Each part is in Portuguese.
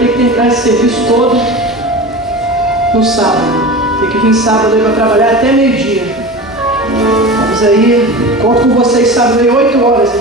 ter que terminar esse serviço todo no sábado. Tem que vir sábado aí para trabalhar até meio-dia. Vamos aí, conto com vocês sábado aí 8 horas. Hein?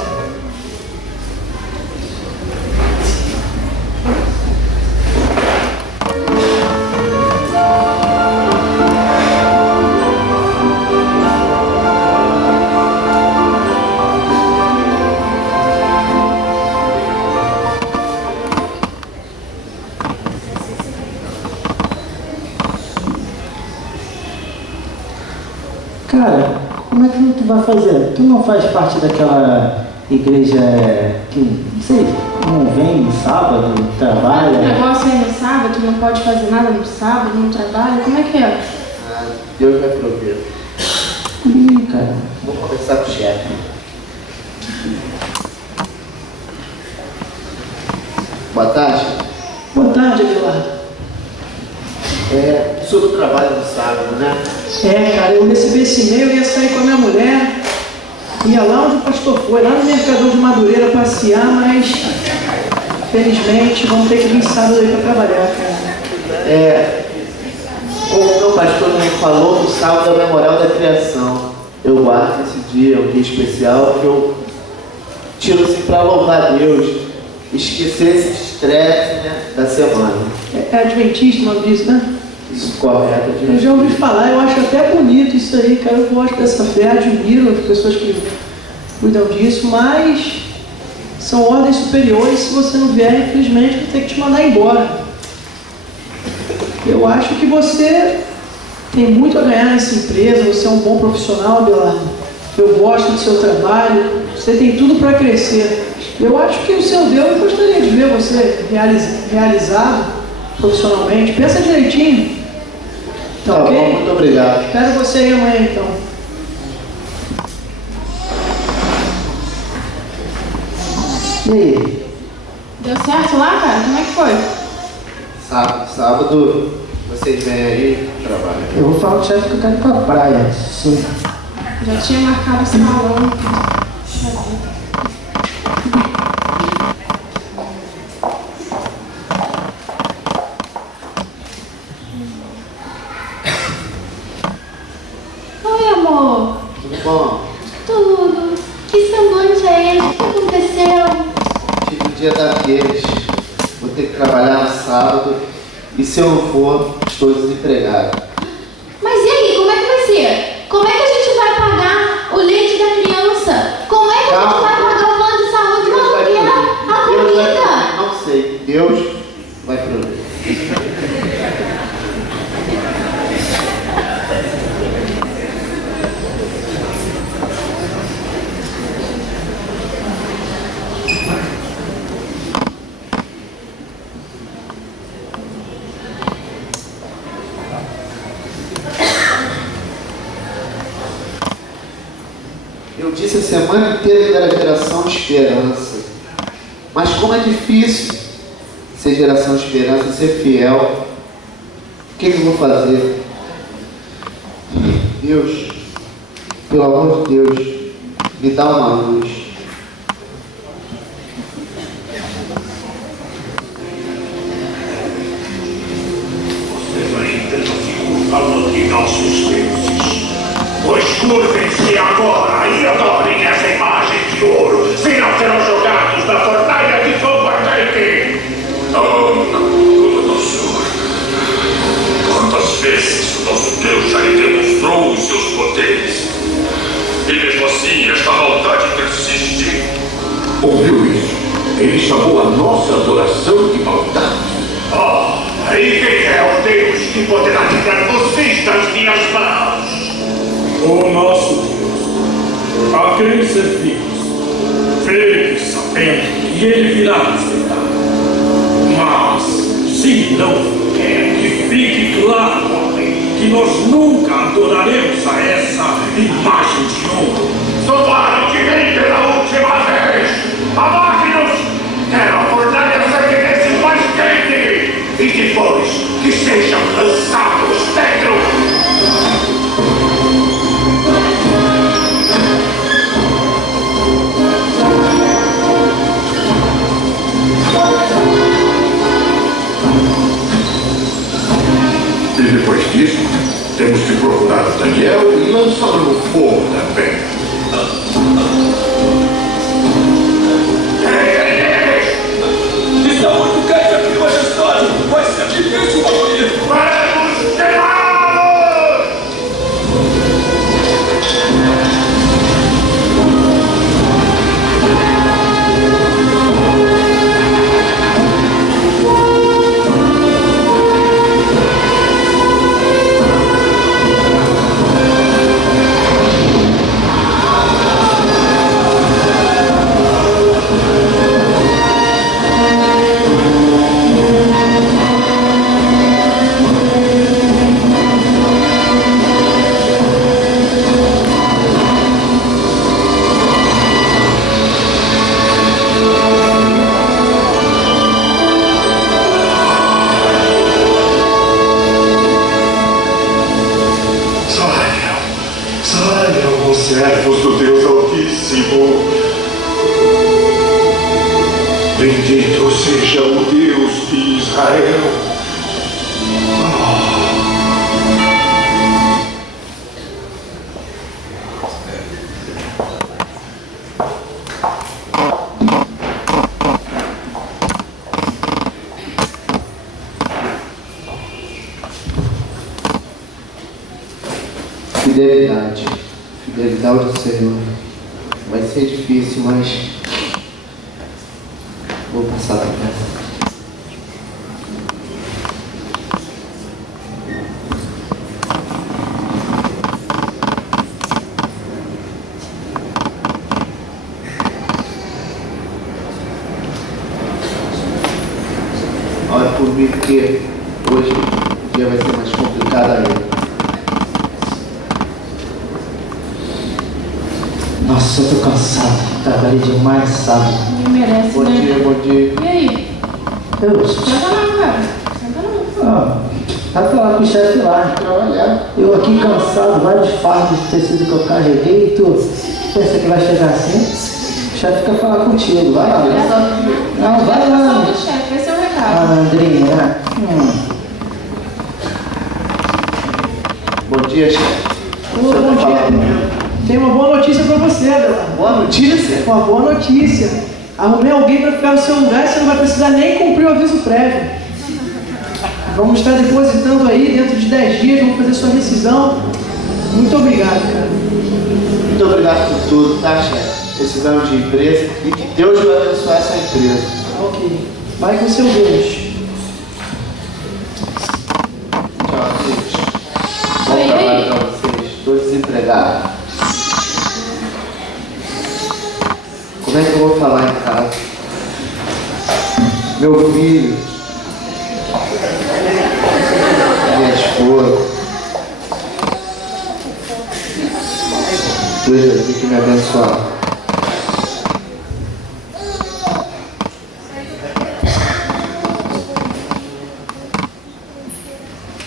Cara, como é que tu vai fazer? Tu não faz parte daquela igreja que, não sei, não vem no sábado, trabalha? O negócio é no sábado, não pode fazer nada no sábado, não trabalha, como é que é? Deus vai prover. Ih, cara. Vou conversar com o chefe. Boa tarde. Boa tarde, Aguilar. O senhor trabalha no sábado, né? Cara, eu recebi esse e-mail, eu ia sair com a minha mulher, ia lá onde o pastor foi, lá no Mercadão de Madureira passear, mas felizmente vamos ter que vir sábado aí para trabalhar, cara. Como o meu pastor me falou, no sábado é o memorial da criação. Eu guardo esse dia, é um dia especial que eu tiro assim para louvar a Deus, esquecer esse estresse, né, da semana. É adventista, não diz, né? Isso, correto. Eu já ouvi falar, eu acho até bonito isso aí, cara. Eu gosto dessa fé, admiro as pessoas que cuidam disso, mas são ordens superiores. Se você não vier, infelizmente, vou ter que te mandar embora. Eu acho que você tem muito a ganhar nessa empresa, você é um bom profissional, Abelardo. Eu gosto do seu trabalho, você tem tudo para crescer. Eu acho que o seu Deus gostaria de ver você realizado profissionalmente. Pensa direitinho. Tá ok? bom, muito obrigado. Espero você aí amanhã, então. E aí? Deu certo lá, cara? Como é que foi? Sábado, vocês vêm aí e trabalham. Eu vou falar com o chefe que eu quero ir pra praia. Sim. Já tinha marcado o salão. Oi, amor. Tudo bom? Tudo. Que semblante é esse? O que aconteceu? Tive o dia daqueles. Vou ter que trabalhar no sábado. E se eu não for, estou desempregado. Mas e aí, como é que vai ser? Como é que a gente vai pagar o leite da criança? Como é que a gente vai pagar o plano de saúde? Deus Não, vai e a prover. Deus vai comida? prover. Não sei. Deus vai prover. Eu disse a semana inteira que era geração de esperança. Mas como é difícil ser geração de esperança, ser fiel. O que eu vou fazer? Deus, pelo amor de Deus, me dá uma luz. Vocês ainda não ficam falando de nossos deuses. Pois curvem-se agora e adorem essa imagem de ouro, senão serão jogados na fornalha de fogo ardente. Senhor, quantas vezes o nosso Deus já lhe demonstrou os seus poderes? E mesmo assim esta maldade persiste. Ouviu isso? Ele chamou a nossa adoração de maldade. E quem é o Deus que poderá livrar vocês das minhas mãos? O nosso Deus, a quem servimos, fique sabendo que ele virá nos livrar. Mas, se não vier, que fique claro, homem, que nós nunca adoraremos a essa imagem de ouro. Tomara que vem pela última vez! Abaque-nos! Quero a fornalha sete vezes mais quente! E depois que sejam lançados dentro! disso, temos que procurar o Daniel e lançá-lo no fogo também. Está muito quente aqui, majestade! Vai ser difícil abrir! Vamos queimá-los! Saiam, servos do Deus Altíssimo. Bendito seja o Deus de Israel. Fidelidade. Fidelidade do Senhor. Vai ser difícil, mas vou passar da terra. Ore por mim, porque hoje o dia vai ser mais complicado ainda. Nossa, eu tô cansado. Trabalhei demais, sabe? Ninguém merece, Bom né? dia, bom dia. E aí? Senta não, cara. Senta não. Vai falar com o chefe lá. Trabalhar. Eu aqui cansado, vários fardos de tecido que eu carreguei e tu pensa que vai chegar assim? O chefe quer falar contigo, vai lá. Não, vai lá. Só do chefe, esse é o recado. Ah, Andrinha, né? Bom dia, chefe. Ô, bom dia. Tem uma boa notícia para você, Adelano. Boa notícia? Uma boa notícia. Arrumei alguém para ficar no seu lugar e você não vai precisar nem cumprir o aviso prévio. Vamos estar depositando aí dentro de 10 dias, vamos fazer sua rescisão. Muito obrigado, cara. Muito obrigado por tudo, tá, chefe? Precisamos de empresa e que Deus vai abençoar essa empresa. Ok. Vai com seu Deus. Tchau, gente. Bom Oi, trabalho oi. pra vocês. Estou desempregado. Como é que eu vou falar em casa? Meu filho, minha esposa. Deus vai ter que me abençoar.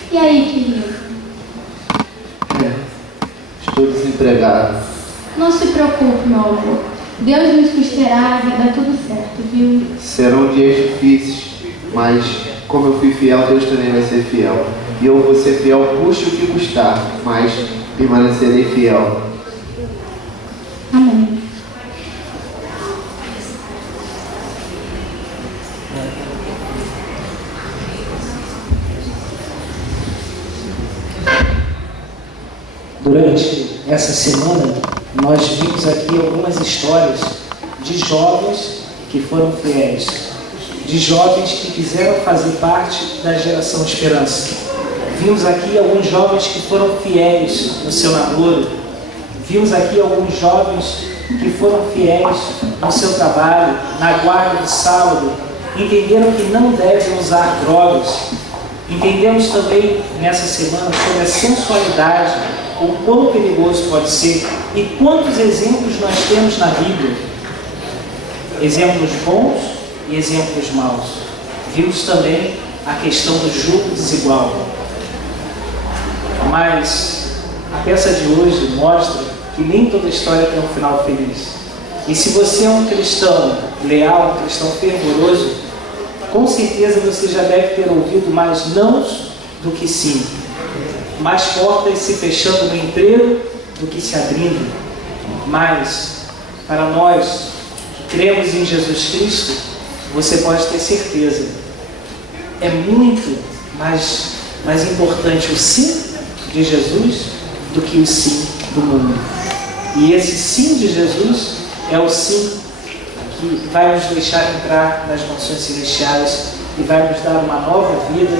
E aí, querido? Estou desempregado. Não se preocupe, meu amor. Deus nos susterá e vai dar tudo certo, viu? Serão dias difíceis, mas como eu fui fiel, Deus também vai ser fiel. E eu vou ser fiel, custe o que custar, mas permanecerei fiel. Amém. Durante essa semana, nós vimos aqui algumas histórias de jovens que foram fiéis, de jovens que quiseram fazer parte da geração Esperança. Vimos aqui alguns jovens que foram fiéis no seu namoro, vimos aqui alguns jovens que foram fiéis no seu trabalho, na guarda do sábado, entenderam que não devem usar drogas. Entendemos também nessa semana sobre a sensualidade, o quão perigoso pode ser e quantos exemplos nós temos na Bíblia. Exemplos bons e exemplos maus. Vimos também a questão do jugo desigual. Mas a peça de hoje mostra que nem toda história tem um final feliz. E se você é um cristão leal, um cristão fervoroso, com certeza você já deve ter ouvido mais nãos do que sim. mais portas se fechando no emprego do que se abrindo. Mas, para nós que cremos em Jesus Cristo, você pode ter certeza, é muito mais importante o sim de Jesus do que o sim do mundo. E esse sim de Jesus é o sim que vai nos deixar entrar nas mansões celestiais e vai nos dar uma nova vida.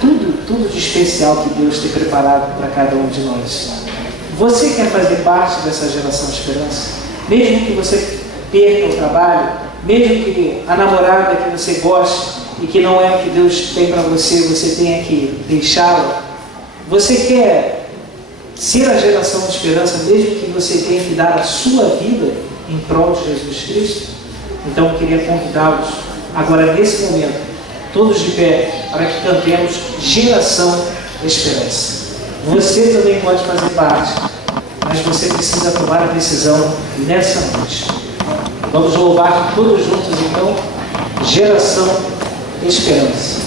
Tudo de especial que Deus tem preparado para cada um de nós. Você quer fazer parte dessa geração de esperança? Mesmo que você perca o trabalho, mesmo que a namorada que você gosta e que não é o que Deus tem para você, você tenha que deixá-la. Você quer ser a geração de esperança, mesmo que você tenha que dar a sua vida em prol de Jesus Cristo? Então eu queria convidá-los, agora nesse momento, todos de pé, para que cantemos Geração Esperança. Você também pode fazer parte, mas você precisa tomar a decisão nessa noite. Vamos louvar todos juntos então, Geração Esperança.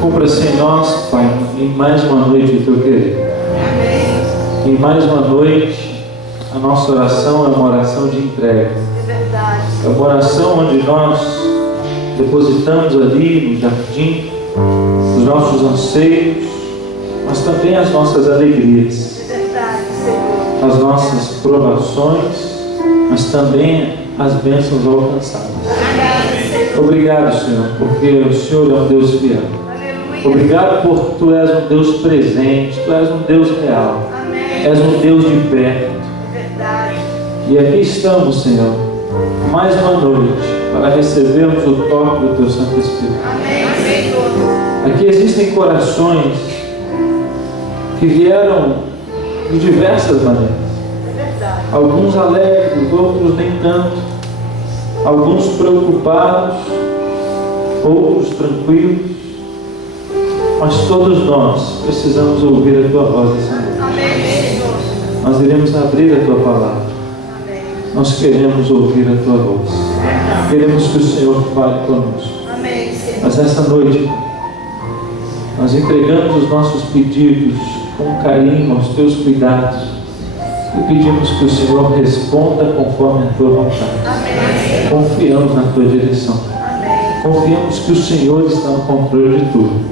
Cumpra-se em nós, Pai, em mais uma noite o Teu querer. Em mais uma noite, a nossa oração é uma oração de entrega. É uma oração onde nós depositamos ali no jardim os nossos anseios, mas também as nossas alegrias, as nossas provações, mas também as bênçãos alcançadas. Obrigado, Senhor, porque o Senhor é um Deus fiel. Obrigado porque Tu és um Deus presente, Tu és um Deus real, és um Deus de perto. E aqui estamos, Senhor, mais uma noite para recebermos o toque do Teu Santo Espírito. Aqui existem corações que vieram de diversas maneiras. Alguns alegres, outros nem tanto. Alguns preocupados, outros tranquilos. Mas todos nós precisamos ouvir a Tua voz essa noite. Nós iremos abrir a Tua palavra. Nós queremos ouvir a Tua voz. Queremos que o Senhor fale conosco. Mas essa noite, nós entregamos os nossos pedidos com carinho aos Teus cuidados e pedimos que o Senhor responda conforme a Tua vontade. Confiamos na Tua direção. Confiamos que o Senhor está no controle de tudo.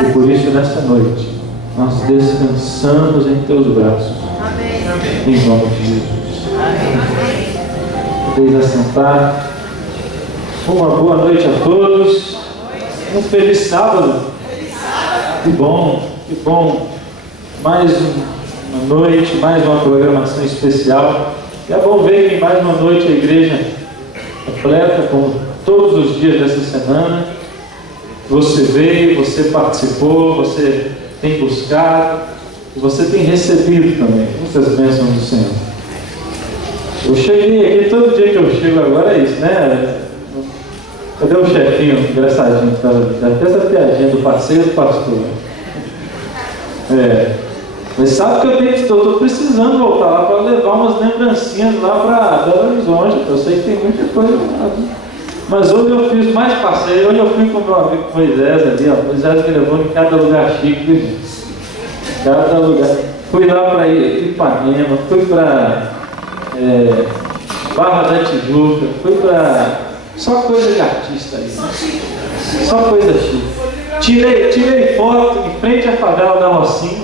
E por isso, nessa noite, nós descansamos em Teus braços. Em nome de Jesus. Podeis assentar. Uma boa noite a todos. Um feliz sábado. Que bom, que bom. Mais uma noite, mais uma programação especial. E é bom ver que mais uma noite a igreja completa, como todos os dias dessa semana. Você veio, você participou, você tem buscado, e você tem recebido também muitas bênçãos do Senhor. Eu cheguei aqui, todo dia que eu chego agora é isso, né? Cadê o chefinho engraçadinho? Já fez essa piadinha do parceiro do pastor. Mas sabe que eu estou precisando voltar lá para levar umas lembrancinhas lá para Belo Horizonte. Eu sei que tem muita coisa lá. Mas hoje eu fiz mais passeio. Hoje eu fui com o meu amigo Moisés ali. Moisés me levou em cada lugar chique. Cada lugar. Fui lá para Ipanema, fui para Barra da Tijuca, fui para... Só coisa de artista aí. Só coisa chique. Tirei foto em frente à favela da Rocinha.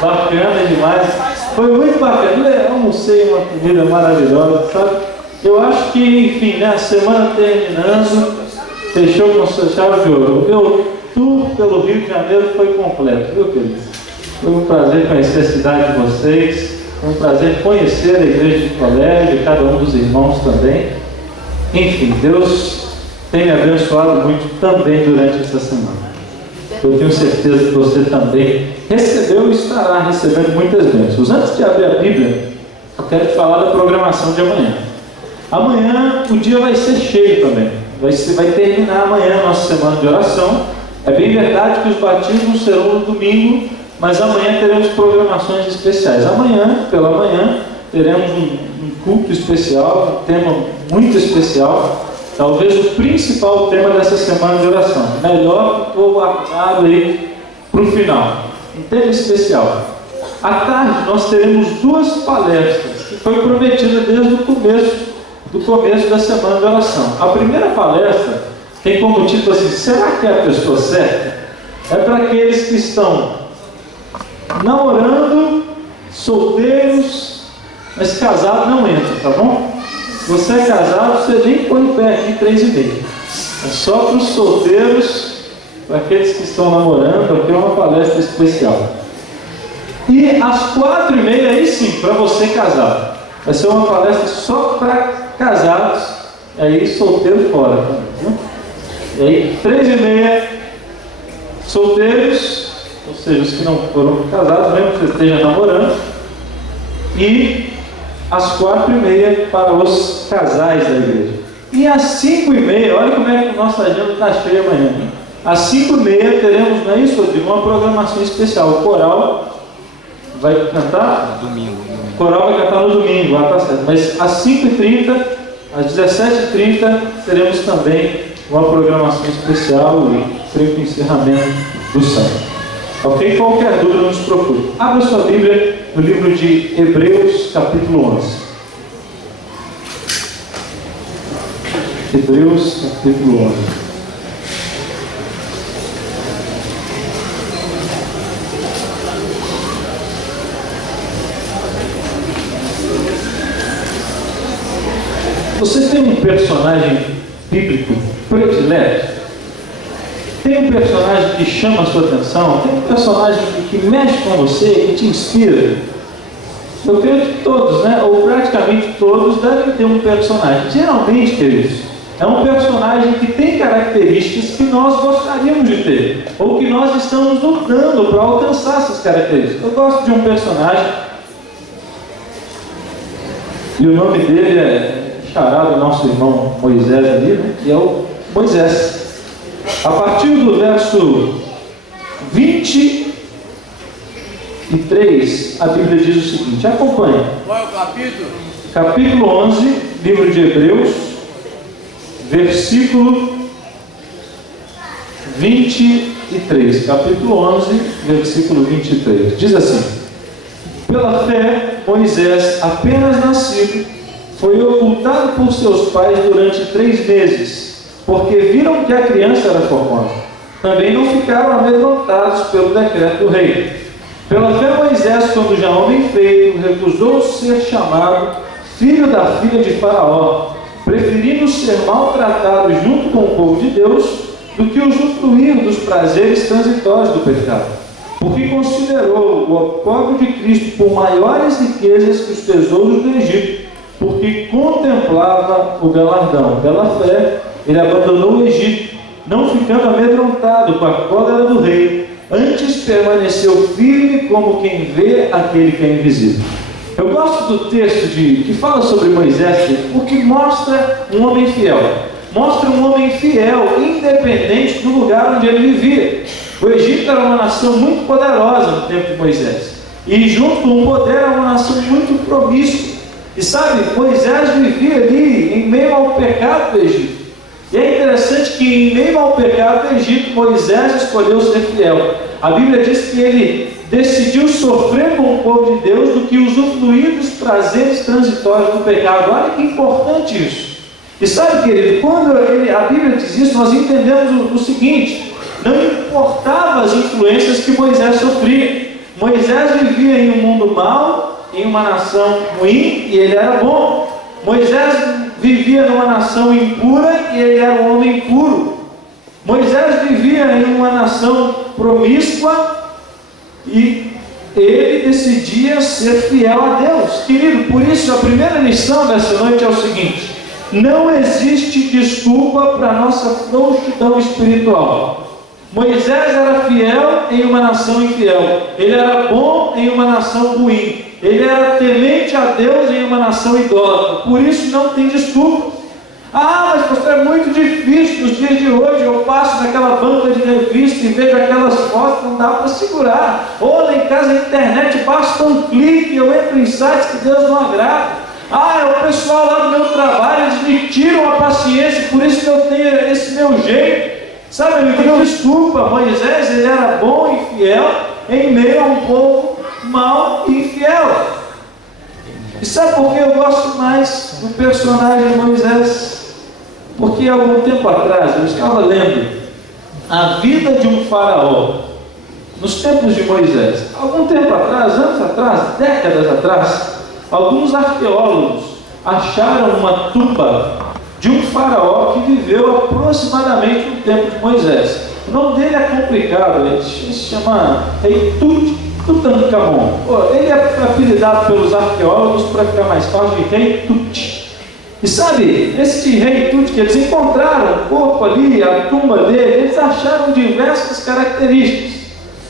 Bacana demais. Foi muito bacana. Eu almocei uma comida maravilhosa, sabe? Eu acho que, enfim, né, a semana terminando, fechou com sua chave de ouro. O meu tour pelo Rio de Janeiro foi completo, viu, queridos? Foi um prazer conhecer a cidade de vocês. Foi um prazer conhecer a igreja de colégio, cada um dos irmãos também. Enfim, Deus tem me abençoado muito também durante essa semana. Eu tenho certeza que você também recebeu e estará recebendo muitas bênçãos. Antes de abrir a Bíblia, eu quero te falar da programação de amanhã. Amanhã o dia vai ser cheio também. Vai terminar amanhã a nossa semana de oração. É bem verdade que os batismos serão no domingo, mas amanhã teremos programações especiais. Amanhã, pela manhã, teremos um culto especial, um tema muito especial. Talvez o principal tema dessa semana de oração. Melhor que eu guardado aí para o final. Um tema especial. À tarde nós teremos duas palestras que foi prometida desde o começo da semana de oração. A primeira palestra tem como título assim: será que é a pessoa certa? É para aqueles que estão namorando, solteiros, mas casado não entra, tá bom? Se você é casado, você nem põe o pé aqui 3,5. É só para os solteiros, para aqueles que estão namorando, aqui é uma palestra especial. E às 4h30, aí sim, para você casado. Vai ser uma palestra só para casados, aí solteiro fora. Tá? E aí 3h30, solteiros, ou seja, os que não foram casados, mesmo que você esteja namorando. E às 4h30 para os casais da igreja. E às 5h30, olha como é que a nossa agenda está cheia amanhã. Hein? Às 5h30 teremos, não é isso, Rodrigo? Uma programação especial. O coral vai cantar? Domingo. O coral vai cantar no domingo, tá certo. Mas às 5h30, às 17h30, teremos também uma programação especial e creio que encerramento do sábado. Ok? Qualquer dúvida, nos procure. Abra sua Bíblia no livro de Hebreus, capítulo 11. Hebreus capítulo 11. Você tem um personagem bíblico predileto? Tem um personagem que chama a sua atenção? Tem um personagem que mexe com você, que te inspira? Eu creio que todos, né? Ou praticamente todos, devem ter um personagem. Geralmente, queridos, é um personagem que tem características que nós gostaríamos de ter, ou que nós estamos lutando para alcançar essas características. Eu gosto de um personagem, e o nome dele é charado nosso irmão Moisés ali, né? Que é o Moisés. A partir do verso 23, a Bíblia diz o seguinte, acompanhe. Qual é o capítulo? Capítulo 11, livro de Hebreus, versículo 23. Capítulo 11, versículo 23. Diz assim: pela fé, Moisés, apenas nascido, foi ocultado por seus pais durante 3 meses, porque viram que a criança era formosa. Também não ficaram amedrontados pelo decreto do rei. Pela fé, Moisés, quando já homem feito, recusou ser chamado filho da filha de Faraó, preferindo ser maltratado junto com o povo de Deus do que usufruir dos prazeres transitórios do pecado, porque considerou o opróbrio de Cristo por maiores riquezas que os tesouros do Egito, porque contemplava o galardão. Pela fé, ele abandonou o Egito, não ficando amedrontado com a cólera do rei, antes permaneceu firme como quem vê aquele que é invisível. Eu gosto do texto que fala sobre Moisés, porque mostra um homem fiel. Mostra um homem fiel, independente do lugar onde ele vivia. O Egito era uma nação muito poderosa no tempo de Moisés. E junto com o poder era uma nação muito promíscua. E sabe, Moisés vivia ali em meio ao pecado do Egito. E é interessante que em meio ao pecado do Egito, Moisés escolheu ser fiel. A Bíblia diz que ele decidiu sofrer com o povo de Deus do que usufruir dos prazeres transitórios do pecado. Olha que importante isso. E sabe, querido, quando a Bíblia diz isso, nós entendemos o seguinte: não importava as influências que Moisés sofria. Moisés vivia em um mundo mau, em uma nação ruim, e ele era bom. Moisés vivia numa nação impura e ele era um homem puro. Moisés vivia em uma nação promíscua e ele decidia ser fiel a Deus. Querido, por isso a primeira lição dessa noite é o seguinte: não existe desculpa para a nossa frouxidão espiritual. Moisés era fiel em uma nação infiel. Ele era bom em uma nação ruim. Ele era temente a Deus em uma nação idólatra. Por isso não tem desculpa. Ah, mas pastor, é muito difícil nos dias de hoje. Eu passo naquela banca de revista e vejo aquelas fotos, não dá para segurar. Ou lá em casa na internet basta um clique e eu entro em sites que Deus não agrada. Ah, é o pessoal lá do meu trabalho, eles me tiram a paciência, por isso que eu tenho esse meu jeito. Sabe, ele não desculpa. Moisés, ele era bom e fiel em meio a um povo mau e infiel. E sabe por que eu gosto mais do personagem de Moisés? Porque há algum tempo atrás eu estava lendo a vida de um faraó nos tempos de Moisés. Algum tempo atrás, anos atrás, décadas atrás, alguns arqueólogos acharam uma tumba de um faraó que viveu aproximadamente no tempo de Moisés. O nome dele é complicado, ele se chama Rei Tutankhamon. Ele é apelidado pelos arqueólogos para ficar mais fácil de Rei Tut. E sabe, esse Rei Tut que eles encontraram o corpo ali, a tumba dele, eles acharam diversas características.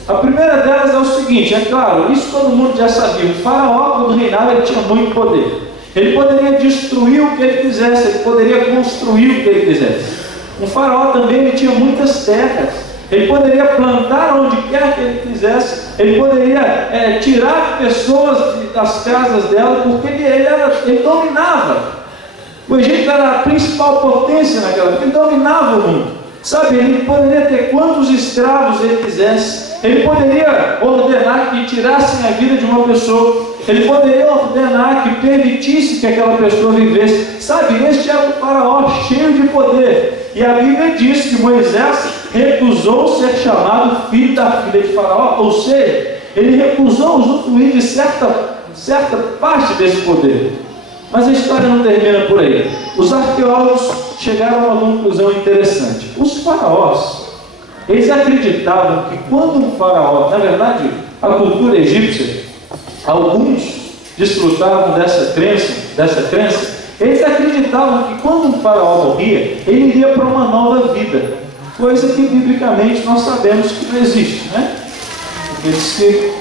A primeira delas é o seguinte, é claro, isso todo mundo já sabia: o faraó, quando reinava, ele tinha muito poder. Ele poderia destruir o que ele quisesse, ele poderia construir o que ele quisesse. Um faraó também ele tinha muitas terras, ele poderia plantar onde quer que ele quisesse, ele poderia tirar pessoas das casas dela, porque ele dominava. O Egito era a principal potência naquela época, ele dominava o mundo. Sabe, ele poderia ter quantos escravos ele quisesse, ele poderia ordenar que tirassem a vida de uma pessoa, Ele poderia ordenar que permitisse que aquela pessoa vivesse. Sabe, este era um faraó cheio de poder. E a Bíblia diz que Moisés recusou ser chamado filho da filha de Faraó, ou seja, ele recusou usufruir de certa parte desse poder. Mas a história não termina por aí. Os arqueólogos chegaram a uma conclusão interessante. Os faraós, eles acreditavam que quando um faraó, na verdade, a cultura egípcia, alguns desfrutavam dessa crença, eles acreditavam que quando um faraó morria, ele iria para uma nova vida, coisa que biblicamente nós sabemos que não existe, né? Porque eles que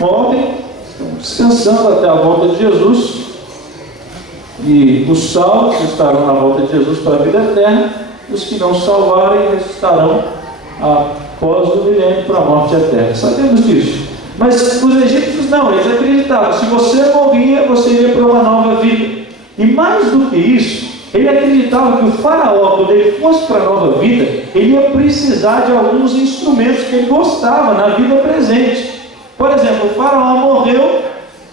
morrem, estão descansando até a volta de Jesus, e os salvos estarão na volta de Jesus para a vida eterna, e os que não salvarem estarão após o milênio para a morte eterna. Sabemos disso. Mas os egípcios não, eles acreditavam, se você morria, você iria para uma nova vida. E mais do que isso, ele acreditava que o faraó, quando ele fosse para a nova vida, ele ia precisar de alguns instrumentos que ele gostava na vida presente. Por exemplo, o faraó morreu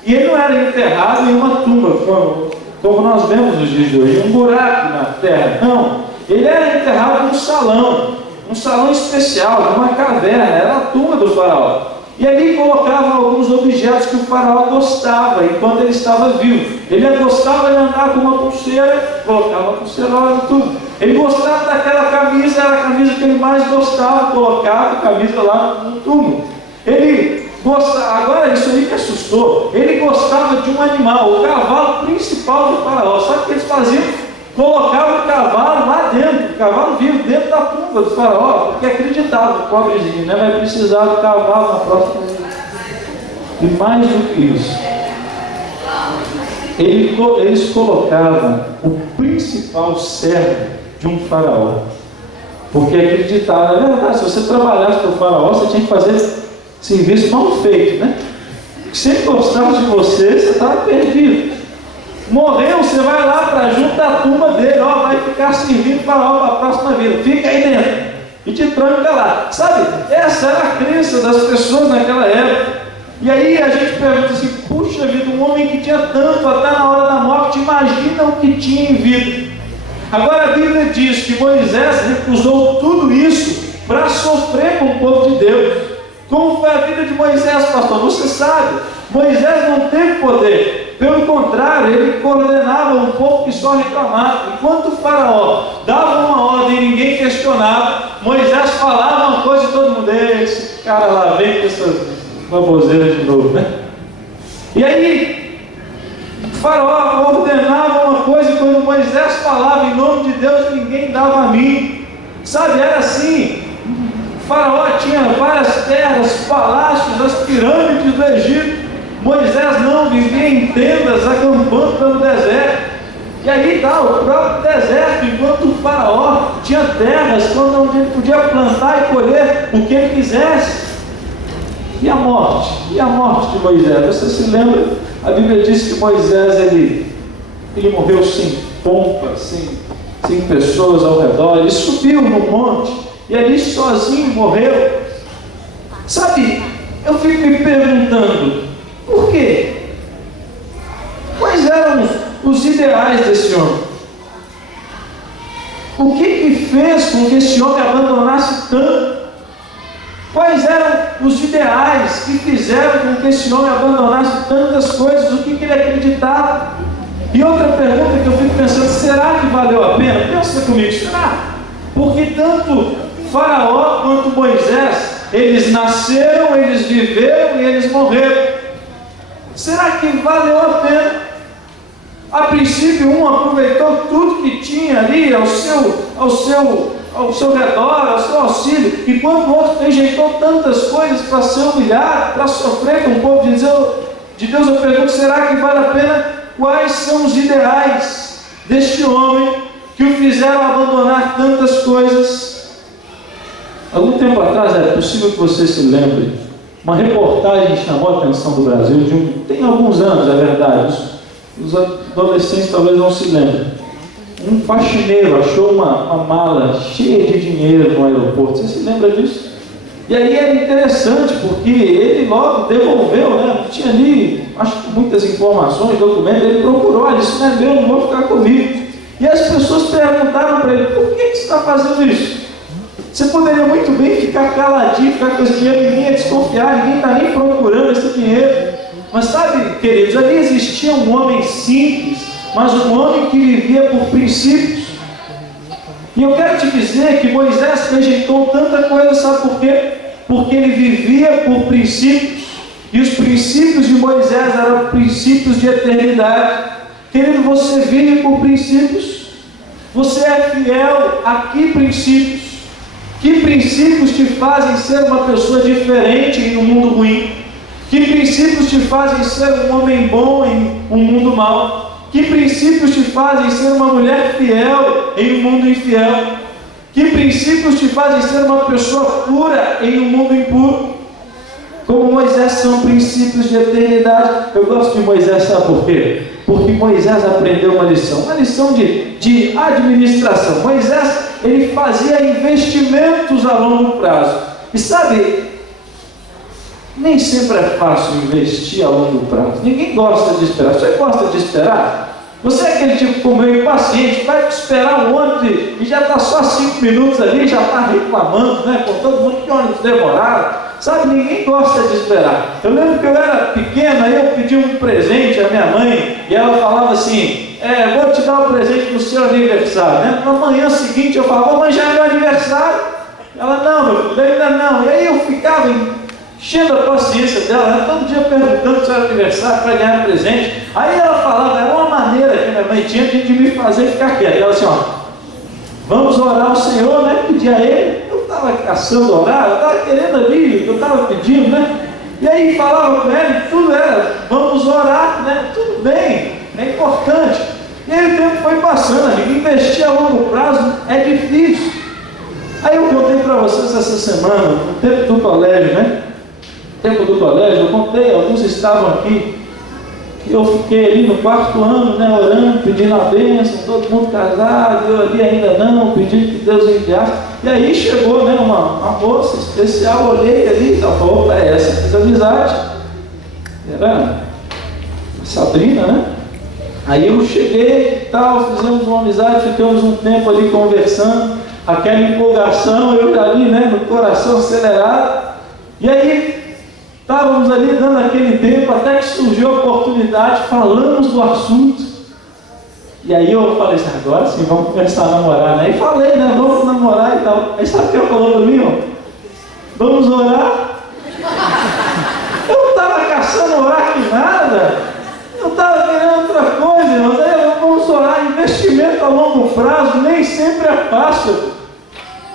e ele não era enterrado em uma tumba, como nós vemos nos dias de hoje, um buraco na terra. Não, ele era enterrado num salão especial, numa caverna, era a tumba do faraó. E ali colocavam alguns objetos que o faraó gostava enquanto ele estava vivo. Ele gostava de andar com uma pulseira, colocava a pulseira lá no tubo. Ele gostava daquela camisa, era a camisa que ele mais gostava, colocava a camisa lá no tubo. Ele gostava, agora isso aí me assustou, ele gostava de um animal, o cavalo principal do faraó. Sabe o que eles faziam? Colocavam o cavalo lá dentro, o cavalo vivo dentro da tumba do faraó, porque acreditava, pobrezinho, né? Vai precisar do cavalo na próxima vida. E mais do que isso, eles colocavam o principal servo de um faraó, porque acreditavam, na verdade, se você trabalhasse para o faraó, você tinha que fazer serviço mal feito, né? Se ele gostasse de você estava perdido. Morreu, você vai lá para junto da tumba dele, vai ficar servindo faraó para a próxima vida, fica aí dentro e te tranca lá. Sabe, essa era a crença das pessoas naquela época. E aí a gente pergunta assim, puxa vida, um homem que tinha tanto até na hora da morte, imagina o que tinha em vida. Agora a Bíblia diz que Moisés recusou tudo isso para sofrer com o povo de Deus. Como foi a vida de Moisés, pastor? Você sabe, Moisés não teve poder. Pelo contrário, ele coordenava um povo que só reclamava. Enquanto o faraó dava uma ordem e ninguém questionava, Moisés falava uma coisa e todo mundo, esse cara lá vem com essas baboseiras de novo, né? E aí, o faraó ordenava uma coisa e quando Moisés falava em nome de Deus, ninguém dava a mim. Sabe, era assim. O faraó tinha várias terras, palácios, as pirâmides do Egito. Moisés não, vivia em tendas, acampando pelo deserto. E aí está o próprio deserto, enquanto o faraó tinha terras onde ele podia plantar e colher o que ele quisesse. E a morte? E a morte de Moisés? Você se lembra? A Bíblia diz que Moisés, ele morreu sem pompa, sem pessoas ao redor. Ele subiu no monte e ali sozinho morreu. Sabe, eu fico me perguntando, por quê? Quais eram os ideais desse homem? O que fez com que esse homem abandonasse tanto? Quais eram os ideais que fizeram com que esse homem abandonasse tantas coisas? O que ele acreditava? E outra pergunta que eu fico pensando, será que valeu a pena? Pensa comigo, será? Porque tanto Faraó quanto Moisés, eles nasceram, eles viveram e eles morreram. Será que valeu a pena? A princípio, um aproveitou tudo que tinha ali ao seu redor, ao seu auxílio, enquanto o outro rejeitou tantas coisas para ser humilhado, para sofrer com o povo de Deus. Eu pergunto, será que vale a pena? Quais são os ideais deste homem que o fizeram abandonar tantas coisas? Algum tempo atrás, é possível que você se lembre, uma reportagem chamou a atenção do Brasil, tem alguns anos, é verdade, os adolescentes talvez não se lembrem. Um faxineiro achou uma mala cheia de dinheiro no aeroporto, você se lembra disso? E aí era interessante, porque ele logo devolveu, né? Tinha ali acho que muitas informações, documentos, ele procurou, ele disse, não é meu, não vou ficar comigo. E as pessoas perguntaram para ele, por que você está fazendo isso? Você poderia muito bem ficar caladinho, ficar com esse dinheiro, ninguém ia desconfiar, ninguém está nem procurando esse dinheiro. Mas sabe, queridos, ali existia um homem simples, mas um homem que vivia por princípios. E eu quero te dizer que Moisés rejeitou tanta coisa, sabe por quê? Porque ele vivia por princípios. E os princípios de Moisés eram princípios de eternidade. Querido, você vive por princípios. Você é fiel a que princípios? Que princípios te fazem ser uma pessoa diferente em um mundo ruim? Que princípios te fazem ser um homem bom em um mundo mau? Que princípios te fazem ser uma mulher fiel em um mundo infiel? Que princípios te fazem ser uma pessoa pura em um mundo impuro? Como Moisés, são princípios de eternidade. Eu gosto de Moisés, sabe por quê? Porque Moisés aprendeu uma lição de administração. Moisés, ele fazia investimentos a longo prazo. E sabe, nem sempre é fácil investir a longo prazo. Ninguém gosta de esperar. Você gosta de esperar? Você é aquele tipo como eu, impaciente, vai esperar um ônibus e já está só 5 minutos ali, já está reclamando, né? Com todo mundo que ônibus demorado. Sabe, ninguém gosta de esperar. Eu lembro que eu era pequena, eu pedi um presente à minha mãe e ela falava assim, vou te dar um presente no seu aniversário, né? Na manhã seguinte eu falava, mãe, já é meu aniversário? Ela, não, meu filho, ainda não. E aí eu ficava enchendo a paciência dela, né? Todo dia perguntando se era aniversário para ganhar presente. Aí ela falava, era uma maneira que minha mãe tinha de me fazer ficar quieta. Ela assim, vamos orar ao Senhor, né? Pedir a Ele. Eu estava caçando orar, eu estava querendo ali, eu estava pedindo, né? E aí falava com ela, tudo era, vamos orar, né? Tudo bem, é importante. E aí o tempo foi passando, amigo. Investir a longo prazo é difícil. Aí eu contei para vocês essa semana, no tempo do colégio, né? No tempo do colégio, eu contei, alguns estavam aqui. Eu fiquei ali no 4º ano, né, orando, pedindo a bênção, todo mundo casado, eu ali ainda não, pedindo que Deus enviasse. E aí chegou, né, uma moça especial, olhei ali e falou, opa, essa, fiz amizade. Era a Sabrina, né? Aí eu cheguei e tal, fizemos uma amizade, ficamos um tempo ali conversando, aquela empolgação, eu ali, né, no coração acelerado. E aí estávamos ali dando aquele tempo, até que surgiu a oportunidade, falamos do assunto. E aí eu falei assim, agora sim, vamos começar a namorar, né? E falei, né, vamos namorar e tal. Aí sabe o que ela falou para mim, Vamos orar? Eu não estava caçando orar que nada. Eu estava querendo outra coisa, irmãos. Aí vamos orar. Investimento a longo prazo nem sempre é fácil.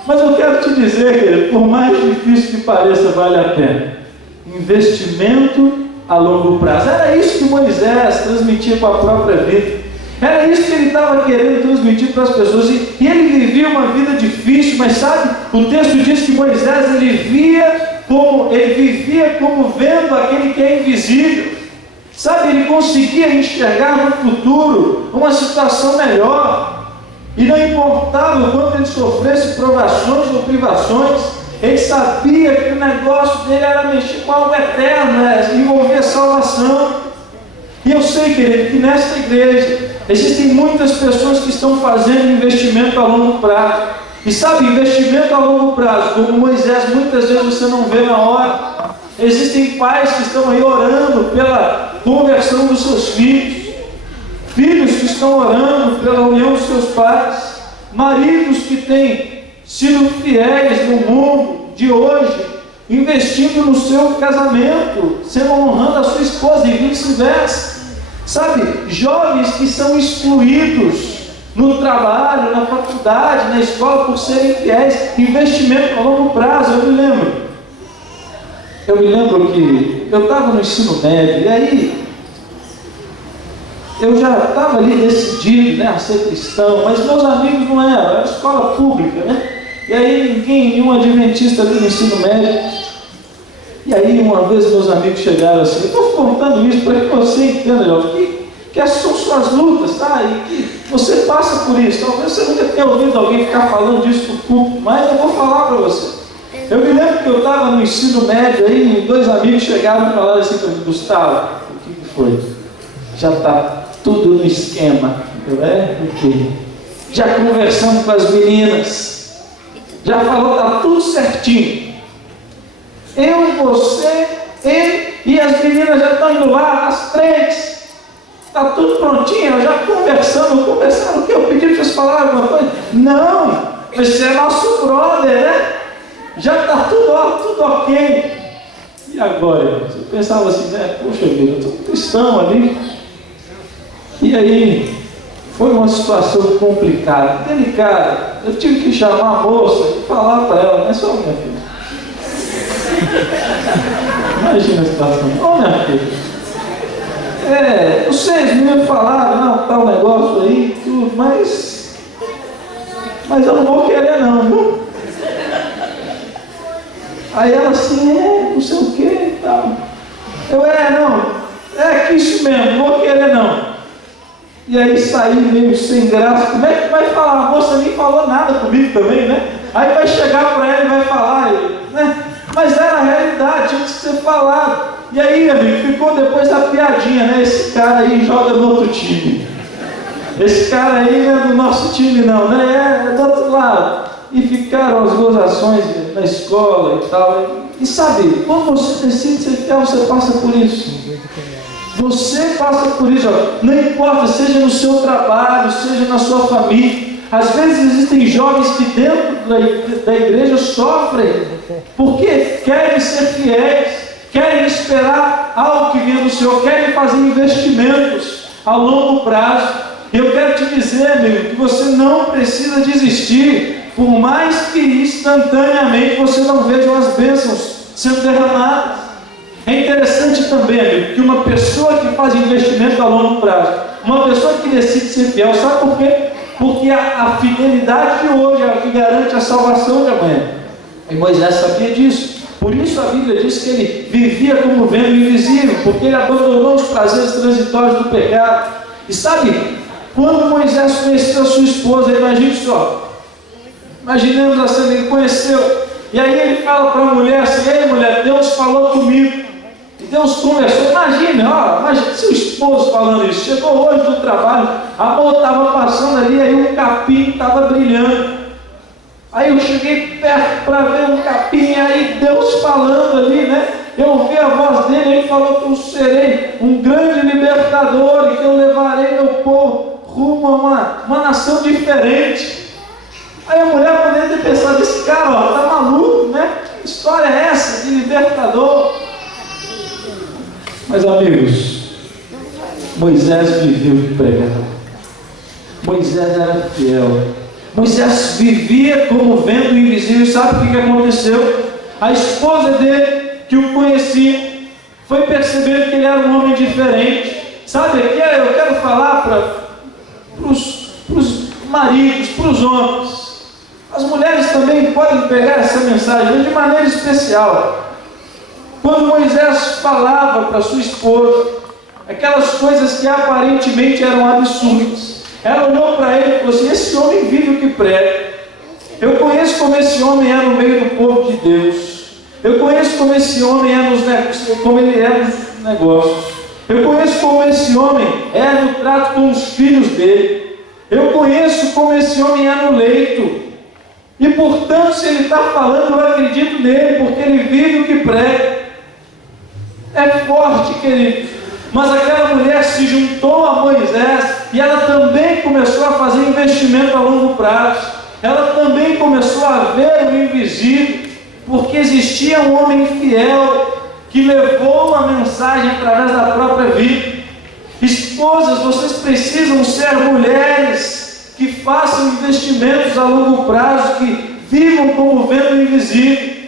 Mas eu quero te dizer, querido, por mais difícil que pareça, vale a pena. Investimento a longo prazo. Era isso que Moisés transmitia com a própria vida. Era isso que ele estava querendo transmitir para as pessoas. E ele vivia uma vida difícil, mas sabe, o texto diz que Moisés ele vivia como vendo aquele que é invisível. Sabe, ele conseguia enxergar no futuro uma situação melhor. E não importava o quanto ele sofresse provações ou privações, ele sabia que o negócio dele era mexer com algo eterno, envolver salvação. E eu sei, querido, que nesta igreja existem muitas pessoas que estão fazendo investimento a longo prazo. E sabe, investimento a longo prazo, como Moisés, muitas vezes você não vê na hora. Existem pais que estão aí orando pela conversão dos seus filhos. Filhos que estão orando pela união dos seus pais. Maridos que têm sido fiéis no mundo de hoje, investindo no seu casamento, sendo honrando a sua esposa e vice-versa. Sabe, jovens que são excluídos no trabalho, na faculdade, na escola por serem fiéis, investimento a longo prazo. Eu me lembro que eu estava no ensino médio, e aí eu já estava ali decidido, né, a ser cristão, mas meus amigos não eram, era escola pública, né? E aí nenhum adventista ali no ensino médio. E aí uma vez meus amigos chegaram assim, eu estou contando isso para que você entenda, que essas são suas lutas, tá? E que você passa por isso. Talvez você nunca tenha ouvido alguém ficar falando disso no culto, mas eu vou falar para você. Eu me lembro que eu estava no ensino médio, aí 2 amigos chegaram e falaram assim para mim, Gustavo, o que foi? Já está tudo no esquema. O quê? Já conversamos com as meninas. Já falou, está tudo certinho. Eu, você, ele e as meninas já estão indo lá, as três. Está tudo prontinho, já conversando. O que? Eu pedi para vocês falarem alguma coisa? Não, você é nosso brother, né? Já está tudo ok. E agora, irmãos? Eu pensava assim, né? Poxa vida, eu estou cristão ali. E aí, foi uma situação complicada, delicada. Eu tive que chamar a moça e falar para ela, não é só minha filha. Imagina a situação. Ô minha filha. Vocês me falaram, não, tal negócio aí, tudo, mas eu não vou querer não, viu? Aí ela assim, não sei o que e tal. Que isso mesmo, não vou querer não. E aí saí meio sem graça. Como é que vai falar? A moça nem falou nada comigo também, né? Aí vai chegar para ela e vai falar, né? Mas era a realidade, tinha que ser falado. E aí, amigo, ficou depois da piadinha, né? Esse cara aí joga no outro time. Esse cara aí não é do nosso time não, né? É do outro lado. E ficaram as gozações na escola e tal. E sabe, quando você decide ser fiel, você passa por isso. Você passa por isso, ó. Não importa, seja no seu trabalho, seja na sua família. Às vezes existem jovens que dentro da igreja sofrem, porque querem ser fiéis, querem esperar algo que venha do Senhor, querem fazer investimentos a longo prazo. Eu quero te dizer, amigo, que você não precisa desistir, por mais que instantaneamente você não veja as bênçãos sendo derramadas. É interessante também, amigo, que uma pessoa que faz investimento a longo prazo, uma pessoa que decide ser fiel, sabe por quê? Porque a fidelidade de hoje é a que garante a salvação de amanhã. E Moisés sabia disso. Por isso a Bíblia diz que ele vivia como vento invisível, porque ele abandonou os prazeres transitórios do pecado. E sabe, quando Moisés conheceu a sua esposa, imagine só, imaginemos assim, ele conheceu, e aí ele fala para a mulher assim, ei mulher, Deus falou comigo, e Deus conversou. Imagina seu esposo falando isso. Chegou hoje do trabalho, a moça estava passando ali, aí um capim estava brilhando. Aí eu cheguei perto para ver um capim, aí Deus falando ali, né? Eu ouvi a voz dele, ele falou que eu serei um grande libertador e que eu levarei meu povo rumo a uma nação diferente. Aí a mulher poderia ter pensado, esse cara, tá maluco, né? Que história é essa de libertador? Mas amigos, Moisés vivia o que pregava. Moisés era fiel. Moisés vivia como vento invisível. Sabe o que aconteceu? A esposa dele, que o conhecia, foi perceber que ele era um homem diferente. Sabe, eu quero falar para os maridos, para os homens. As mulheres também podem pegar essa mensagem de maneira especial. Quando Moisés falava para sua esposa aquelas coisas que aparentemente eram absurdas, ela olhou para ele e falou assim, esse homem vive o que prega. Eu conheço como esse homem é no meio do povo de Deus. Eu conheço como esse homem é como ele é nos negócios. Eu conheço como esse homem é no trato com os filhos dele. Eu conheço como esse homem é no leito. E portanto, se ele está falando, eu acredito nele, porque ele vive o que prega. É forte, querido. Mas aquela mulher se juntou a Moisés e ela também começou a fazer investimento a longo prazo. Ela também começou a ver o invisível, porque existia um homem fiel que levou a mensagem através da própria vida. Esposas, vocês precisam ser mulheres que façam investimentos a longo prazo, que vivam como vento invisível,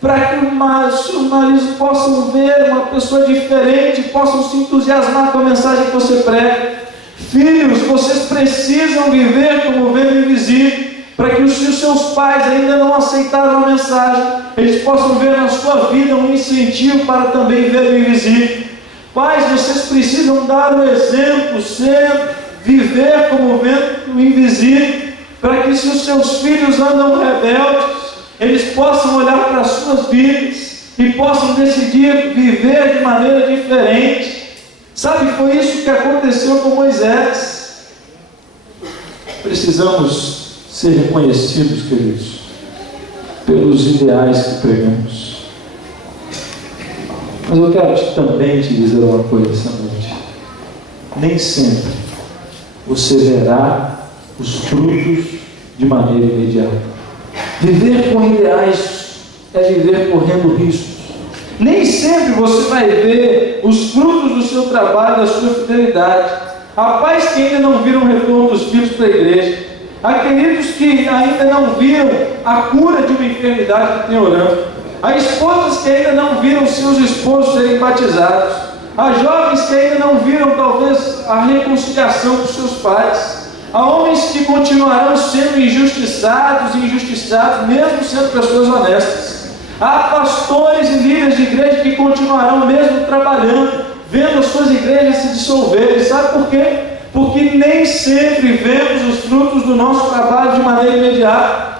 para que os maridos possam ver uma pessoa diferente, possam se entusiasmar com a mensagem que você prega. Filhos, vocês precisam viver como vento invisível, para que se os seus pais ainda não aceitaram a mensagem, eles possam ver na sua vida um incentivo para também ver o invisível. Pais, vocês precisam dar o exemplo, viver como vento invisível, para que se os seus filhos andam rebeldes, eles possam olhar para as suas vidas e possam decidir viver de maneira diferente. Sabe, foi isso que aconteceu com Moisés. Precisamos ser reconhecidos, queridos, pelos ideais que pregamos. Mas eu quero também te dizer uma coisa essa noite. Nem sempre você verá os frutos de maneira imediata. Viver com ideais é viver correndo riscos. Nem sempre você vai ver os frutos do seu trabalho, da sua fidelidade. Há pais que ainda não viram o retorno dos filhos para a igreja. Há queridos que ainda não viram a cura de uma enfermidade que tem orando. Há esposas que ainda não viram seus esposos serem batizados. Há jovens que ainda não viram talvez a reconciliação com seus pais. Há homens que continuarão sendo injustiçados, mesmo sendo pessoas honestas. Há pastores e líderes de igreja que continuarão mesmo trabalhando, vendo as suas igrejas se dissolverem. Sabe por quê? Porque nem sempre vemos os frutos do nosso trabalho de maneira imediata.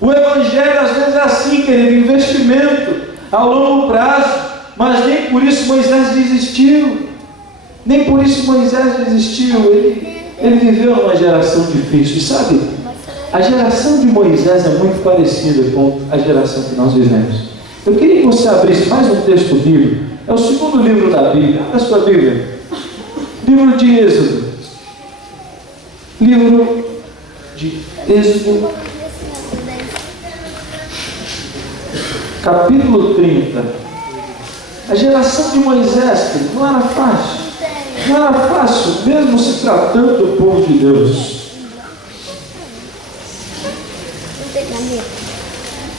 O Evangelho às vezes é assim, querido, investimento a longo prazo, mas nem por isso Moisés desistiu. Nem por isso Moisés desistiu. Ele viveu numa geração difícil. E sabe, a geração de Moisés é muito parecida com a geração que nós vivemos. Eu queria que você abrisse mais um texto bíblico. É o segundo livro da Bíblia. Olha a sua Bíblia. Livro de Êxodo. Livro de Êxodo. Capítulo 30. A geração de Moisés não era fácil. Não era fácil, mesmo se tratando do povo de Deus.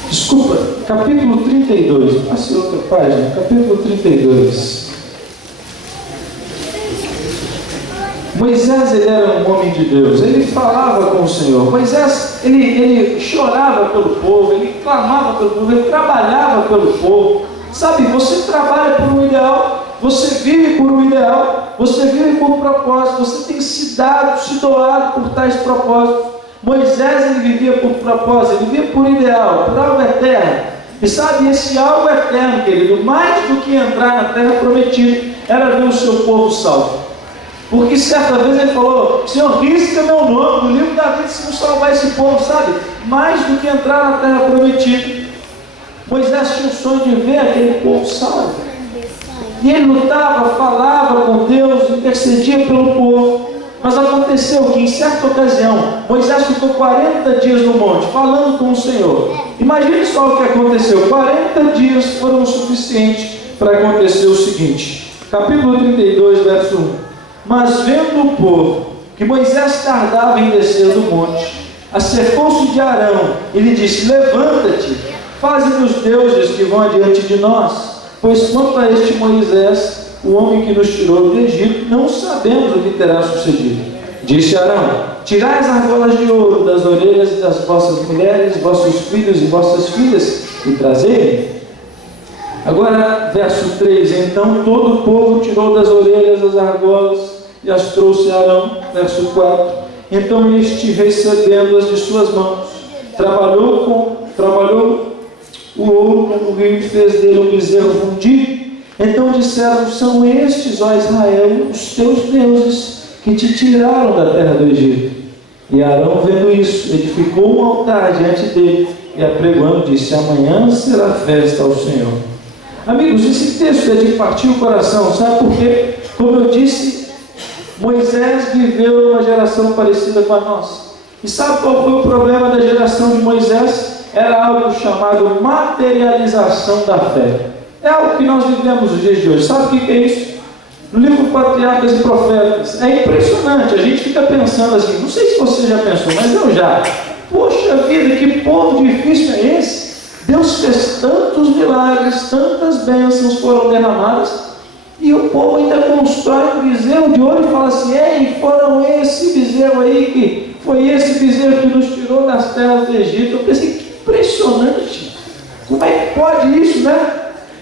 Desculpa, capítulo 32. Passe outra página, capítulo 32. Moisés, ele era um homem de Deus, ele falava com o Senhor. Moisés, ele chorava pelo povo, ele clamava pelo povo, ele trabalhava pelo povo. Sabe, você trabalha por um ideal, você vive por um ideal, você vive por um propósito, você tem se doado por tais propósitos. Moisés, ele vivia por propósito, ele vivia por ideal, por algo eterno. E sabe, esse algo eterno, querido, mais do que entrar na terra prometida, era ver o seu povo salvo. Porque certa vez ele falou: Senhor, risca meu nome no livro da vida se não salvar esse povo, sabe? Mais do que entrar na terra prometida. Moisés tinha o sonho de ver aquele povo salvo. E ele lutava, falava com Deus, intercedia pelo povo. Mas aconteceu que em certa ocasião, Moisés ficou 40 dias no monte, falando com o Senhor. Imagine só o que aconteceu. 40 dias foram o suficiente para acontecer o seguinte. Capítulo 32, verso 1. Mas vendo o povo que Moisés tardava em descer do monte, acercou-se de Arão e lhe disse: levanta-te, faze-nos deuses que vão adiante de nós, pois quanto a este Moisés, o homem que nos tirou do Egito, não sabemos o que terá sucedido. Disse Arão: tirai as argolas de ouro das orelhas das vossas mulheres, vossos filhos e vossas filhas, e trazei-me. Agora, verso 3: então todo o povo tirou das orelhas as argolas e as trouxe a Arão. Verso 4: então este, recebendo-as de suas mãos, trabalhou o ouro com o rio e fez dele um bezerro fundido. Então disseram: são estes, ó Israel, os teus deuses que te tiraram da terra do Egito. E Arão, vendo isso, edificou um altar diante dele e apregoando disse: amanhã será festa ao Senhor. Amigos, esse texto é de partir o coração. Sabe por quê? Como eu disse, Moisés viveu numa geração parecida com a nossa. E sabe qual foi o problema da geração de Moisés? Era algo chamado materialização da fé. É algo que nós vivemos nos dias de hoje. Sabe o que é isso? No livro Patriarcas e Profetas. É impressionante. A gente fica pensando assim, não sei se você já pensou, mas eu já. Poxa vida, que povo difícil é esse? Deus fez tantos milagres, tantas bênçãos foram derramadas, e o povo ainda constrói um bezerro de ouro e fala assim: ei, foram esse bezerro aí, que foi esse bezerro que nos tirou das terras do Egito. Eu pensei, que impressionante, como é que pode isso, né?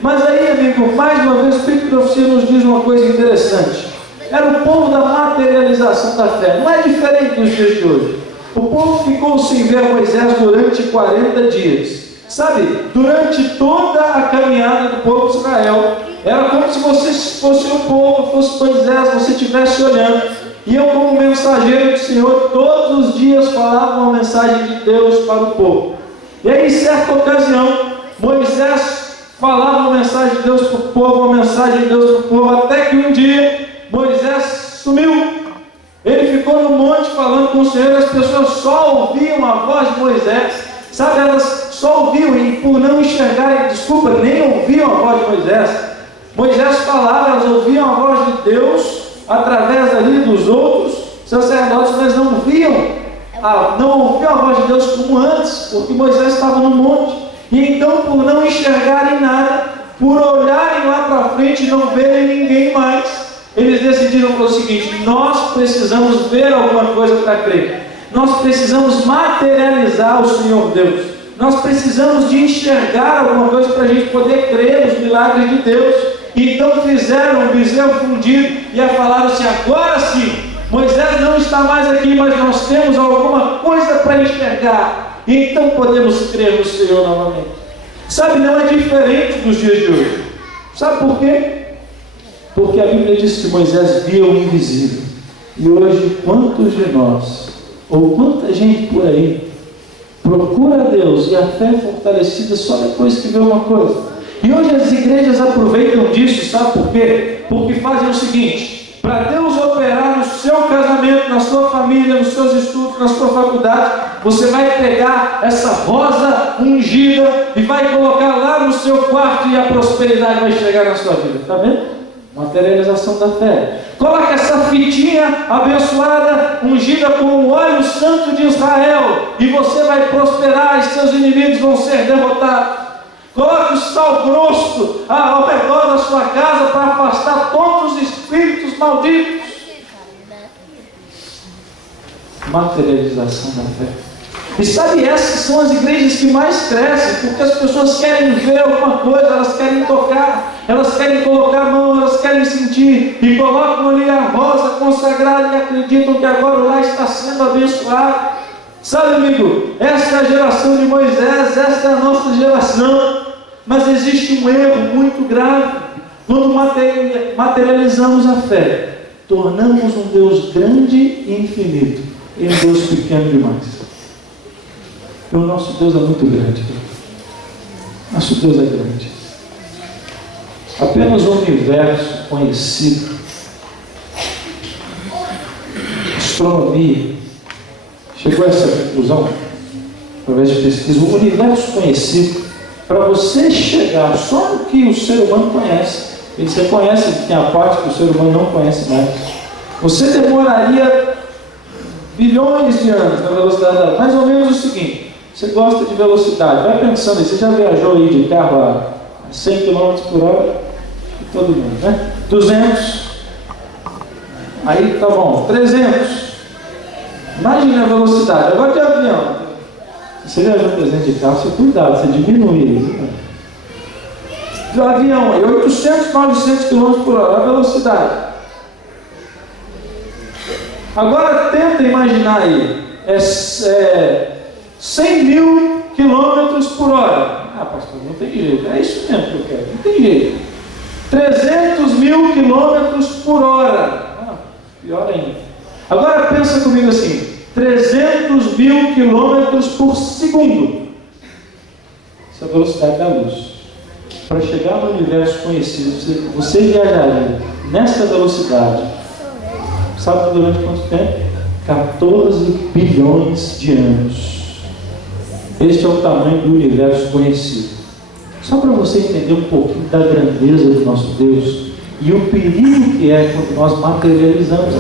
Mas aí, amigo, mais uma vez o Espírito de Profecia nos diz uma coisa interessante. Era o povo da materialização da fé. Não é diferente dos dias de hoje. O povo ficou sem ver Moisés durante 40 dias. Sabe, durante toda a caminhada do povo de Israel, Era como se você fosse o povo, fosse Moisés, você estivesse olhando. E eu, como mensageiro do Senhor, todos os dias falava uma mensagem de Deus para o povo. E aí, em certa ocasião, Moisés falava uma mensagem de Deus para o povo, uma mensagem de Deus para o povo, até que um dia Moisés sumiu. Ele ficou no monte falando com o Senhor, e as pessoas só ouviam a voz de Moisés, sabe? Elas só ouviam, e por não enxergarem, nem ouviam a voz de Moisés. Moisés falava, elas ouviam a voz de Deus através ali dos outros sacerdotes, mas não ouviam a voz de Deus como antes, porque Moisés estava no monte. E então, por não enxergarem nada, por olharem lá para frente e não verem ninguém mais, eles decidiram o seguinte: nós precisamos ver alguma coisa para crer. Nós precisamos materializar o Senhor Deus. Nós precisamos de enxergar alguma coisa para a gente poder crer nos milagres de Deus. Então fizeram um bezerro fundido e falaram assim: agora sim, Moisés não está mais aqui, mas nós temos alguma coisa para enxergar. E então podemos crer no Senhor novamente. Sabe, não é diferente dos dias de hoje. Sabe por quê? Porque a Bíblia diz que Moisés via o invisível. E hoje, quantos de nós, ou quanta gente por aí, procura a Deus e a fé é fortalecida só depois que vê uma coisa? E hoje as igrejas aproveitam disso, sabe por quê? Porque fazem o seguinte: para Deus operar no seu casamento, na sua família, nos seus estudos, na sua faculdade, você vai pegar essa rosa ungida e vai colocar lá no seu quarto e a prosperidade vai chegar na sua vida. Está vendo? Materialização da fé. Coloca essa fitinha abençoada, ungida com o óleo santo de Israel, e você vai prosperar e seus inimigos vão ser derrotados. Coloque o sal grosso ao redor da sua casa para afastar todos os espíritos malditos. Materialização da fé. E sabe, essas são as igrejas que mais crescem, porque as pessoas querem ver alguma coisa, elas querem tocar, elas querem colocar a mão, elas querem sentir, e colocam ali a rosa consagrada e acreditam que agora lá está sendo abençoado. Sabe, amigo, essa é a geração de Moisés, essa é a nossa geração. Mas existe um erro muito grave quando materializamos a fé. Tornamos um Deus grande e infinito em um Deus pequeno demais. E o nosso Deus é muito grande. Nosso Deus é grande. Apenas o universo conhecido, astronomia, chegou a essa conclusão através de pesquisa. O universo conhecido, para você chegar só no que o ser humano conhece, e você conhece que tem a parte que o ser humano não conhece mais, você demoraria bilhões de anos na velocidade da luz. Mais ou menos o seguinte: você gosta de velocidade, vai pensando aí, você já viajou aí de carro a 100 km por hora? Todo mundo, né? 200, aí tá bom, 300, imagine a velocidade. Agora de avião, se você viajou 300 de carro, você cuidado, você diminui isso, né? Do avião aí, 800, 900 km por hora, a velocidade. Agora tenta imaginar aí, 100 mil km por hora. Ah, pastor, não tem jeito, é isso mesmo que eu quero, não tem jeito. 300 mil km por hora. Ah, pior ainda. Agora pensa comigo assim: 300 mil km por segundo. Essa é a velocidade da luz. Para chegar no universo conhecido, você viajaria nessa velocidade, sabe durante quanto tempo? 14 bilhões de anos. Este é o tamanho do universo conhecido. Só para você entender um pouquinho da grandeza do nosso Deus e o perigo que é quando nós materializamos.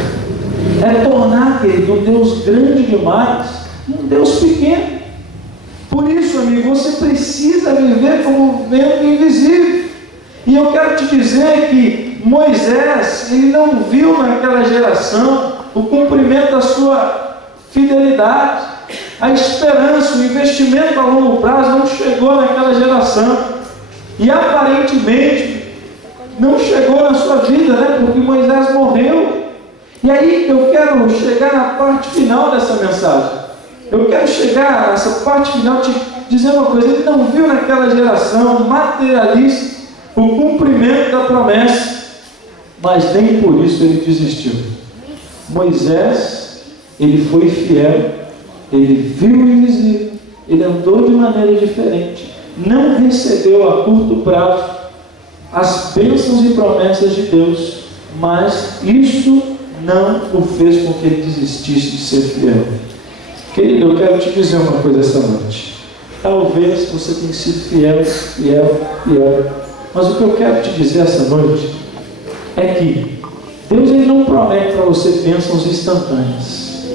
É tornar, querido, um Deus grande demais um Deus pequeno. Por isso, amigo, você precisa viver como vendo invisível. E eu quero te dizer que Moisés, ele não viu naquela geração o cumprimento da sua fidelidade, a esperança, o investimento a longo prazo não chegou naquela geração. E aparentemente não chegou na sua vida, né? Porque Moisés morreu. E aí eu quero chegar na parte final dessa mensagem. Eu quero chegar nessa parte final te dizer uma coisa: ele não viu naquela geração materialista o cumprimento da promessa, mas nem por isso ele desistiu. Moisés, ele foi fiel, ele viu o invisível, ele andou de maneira diferente, não recebeu a curto prazo as bênçãos e promessas de Deus, mas isso não o fez com que ele desistisse de ser fiel. Querido, eu quero te dizer uma coisa essa noite. Talvez você tenha sido fiel, mas o que eu quero te dizer essa noite é que Deus ele não promete para você bênçãos instantâneas.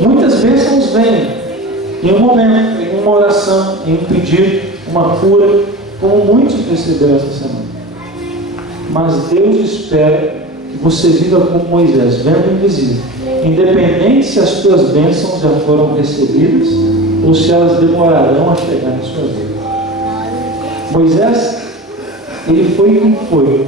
Muitas bênçãos vêm em um momento, em uma oração, em um pedido, uma cura, como muitos perceberam essa semana. Mas Deus espera que você viva como Moisés, vendo o invisível, independente se as tuas bênçãos já foram recebidas ou se elas demorarão a chegar na sua vida. Moisés, ele foi quem foi,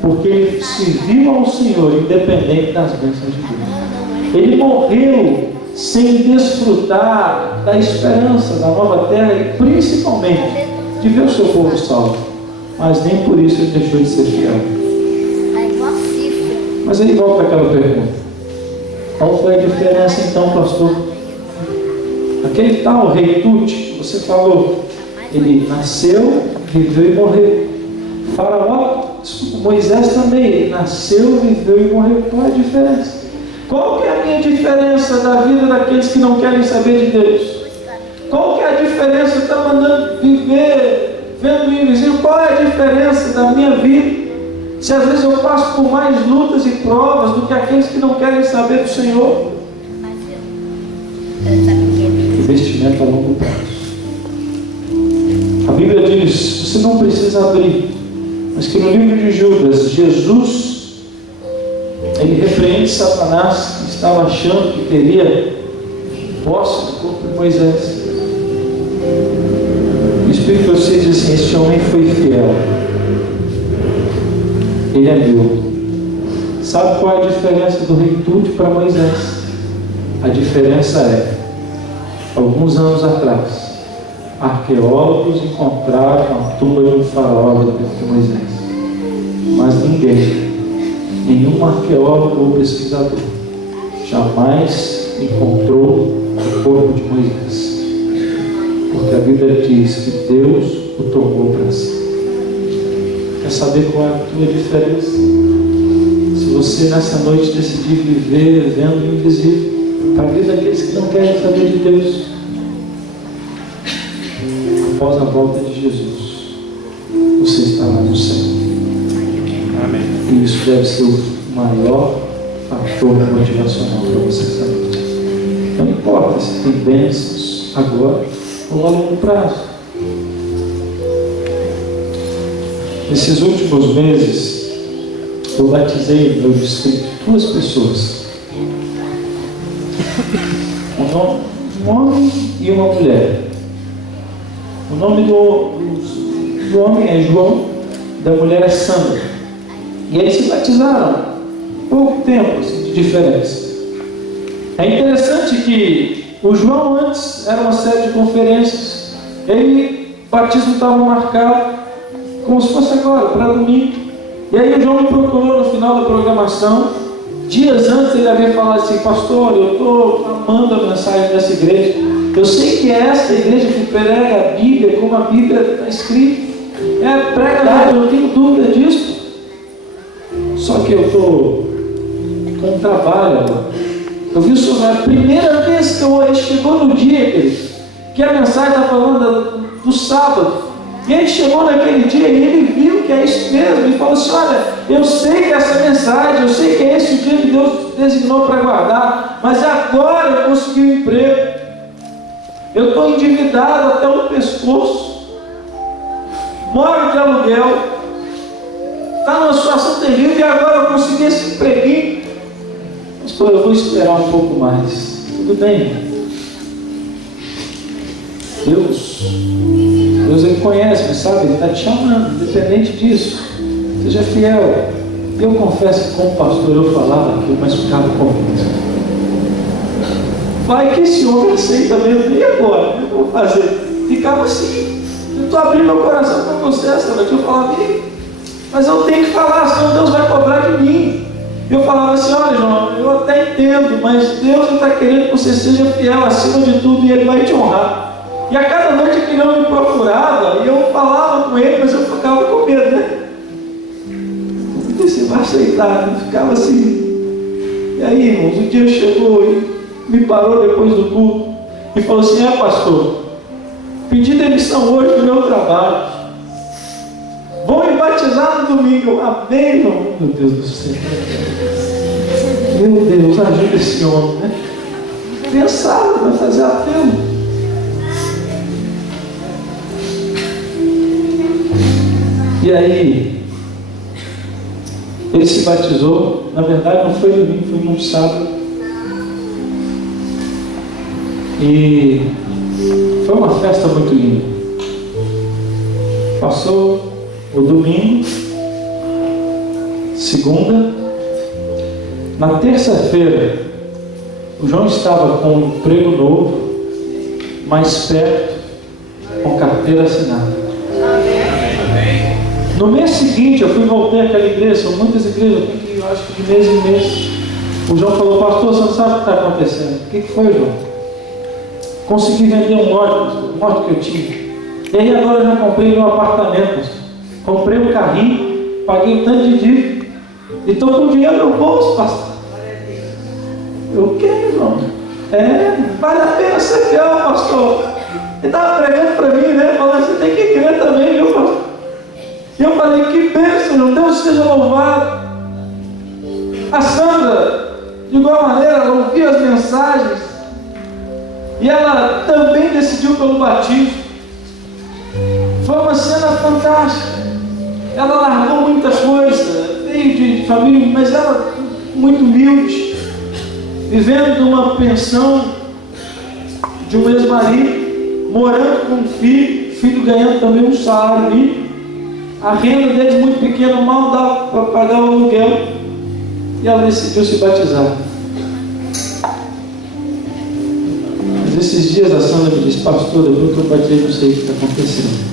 porque ele serviu ao Senhor independente das bênçãos de Deus. Ele morreu sem desfrutar da esperança da nova terra e principalmente de ver o seu povo salvo, mas nem por isso ele deixou de ser fiel. Mas aí volta aquela pergunta: qual foi a diferença então, pastor? Aquele tal rei Tute, que você falou, ele nasceu, viveu e morreu. Moisés também, ele nasceu, viveu e morreu. Qual é a diferença? Qual que é a minha diferença da vida daqueles que não querem saber de Deus? Qual que é a diferença de estar mandando viver, vendo o invisível? Qual é a diferença da minha vida? Se às vezes eu passo por mais lutas e provas do que aqueles que não querem saber do Senhor. Investimento a longo prazo. A Bíblia diz, você não precisa abrir, mas que no livro de Judas, Jesus, ele repreende Satanás, que estava achando que teria posse do corpo de Moisés. O Espírito de vocês diz assim: este homem foi fiel, ele é meu. Sabe qual é a diferença do rei Tute para Moisés? A diferença é, alguns anos atrás, arqueólogos encontraram a tumba de um faraó do tempo de Moisés, mas nenhum arqueólogo ou pesquisador jamais encontrou o corpo de Moisés, porque a Bíblia diz que Deus o tomou para si. Quer saber qual é a tua diferença? Se você nessa noite decidir viver vendo o invisível, para a vida daqueles que não querem saber de Deus, após a volta de Jesus, você estará no céu. Amém. E isso deve ser o maior fator motivacional para você essa noite. Não importa se tem bênçãos agora ou a longo prazo. Nesses últimos meses, eu batizei no meu distrito 2 pessoas. Um homem e uma mulher. O nome do homem é João, da mulher é Sandra. E eles se batizaram. Pouco tempo assim, de diferença. É interessante que o João antes era uma série de conferências. O batismo estava marcado como se fosse agora, para domingo. E aí o João me procurou no final da programação. Dias antes ele havia falado assim: pastor, eu estou amando a mensagem dessa igreja. Eu sei que é essa igreja que prega a Bíblia como a Bíblia está escrita. É prega, eu não tenho dúvida disso. Só que eu estou com um trabalho agora. Eu vi o senhor, a primeira vez que ele chegou no dia, querido, que a mensagem está falando do sábado. E ele chegou naquele dia e ele viu que é isso mesmo. E falou assim: olha, eu sei que essa mensagem, eu sei que é esse o dia que Deus designou para guardar, mas agora eu consegui um emprego. Eu estou endividado até o pescoço, moro de aluguel, está numa situação terrível e agora eu consegui esse empreguinho. Mas pô, eu vou esperar um pouco mais. Tudo bem. Deus ele conhece, mas sabe, Ele está te chamando, independente disso. Seja fiel. Eu confesso que como pastor eu falava aquilo, mas ficava confuso. Vai que esse homem aceita mesmo, e agora? O que eu vou fazer? Ficava assim. estou abrindo meu coração para você essa noite. Eu falava, mas eu tenho que falar, senão Deus vai cobrar de mim. Eu falava assim, olha João, eu até entendo, mas Deus está querendo que você seja fiel acima de tudo e Ele vai te honrar. E a cada noite aquele homem me procurava e eu falava com ele, mas eu ficava com medo, né? Você vai aceitar, eu ficava assim. E aí, irmãos, um dia chegou e me parou depois do culto e falou assim, pastor, pedi demissão hoje do meu trabalho. Vou me batizar no domingo. Amém, irmão? Meu Deus do céu. Meu Deus, ajuda esse homem, né? Pensava, vai fazer apelo. E aí, ele se batizou. Na verdade, não foi domingo, foi num sábado. E foi uma festa muito linda. Passou o domingo, segunda. Na terça-feira, o João estava com um emprego novo, mais perto, com carteira assinada. No mês seguinte, eu voltei àquela igreja, são muitas igrejas, eu tenho que ir, eu acho que de mês em mês. O João falou, pastor, você não sabe o que está acontecendo. O que foi, João? Consegui vender um lote que eu tinha. E aí agora eu já comprei um apartamento, pastor. Comprei um carrinho, paguei um tanto de dívida e estou com dinheiro no bolso, pastor. Eu quero, irmão. Vale a pena ser fiel, pastor. Ele estava pregando para mim, né? Falando, você tem que crer também, viu, pastor? E eu falei, que bênção, Deus seja louvado. A Sandra, de igual maneira, ela ouvia as mensagens e ela também decidiu pelo batismo. Foi uma cena fantástica. Ela largou muita coisa, veio de família, mas ela muito humilde, vivendo numa pensão de um ex-marido, morando com um filho ganhando também um salário mínimo. A renda deles muito pequena, mal dava para pagar o aluguel. E ela decidiu se batizar. Mas esses dias a Sandra me disse, pastor, depois que eu batizei, não sei o que está acontecendo.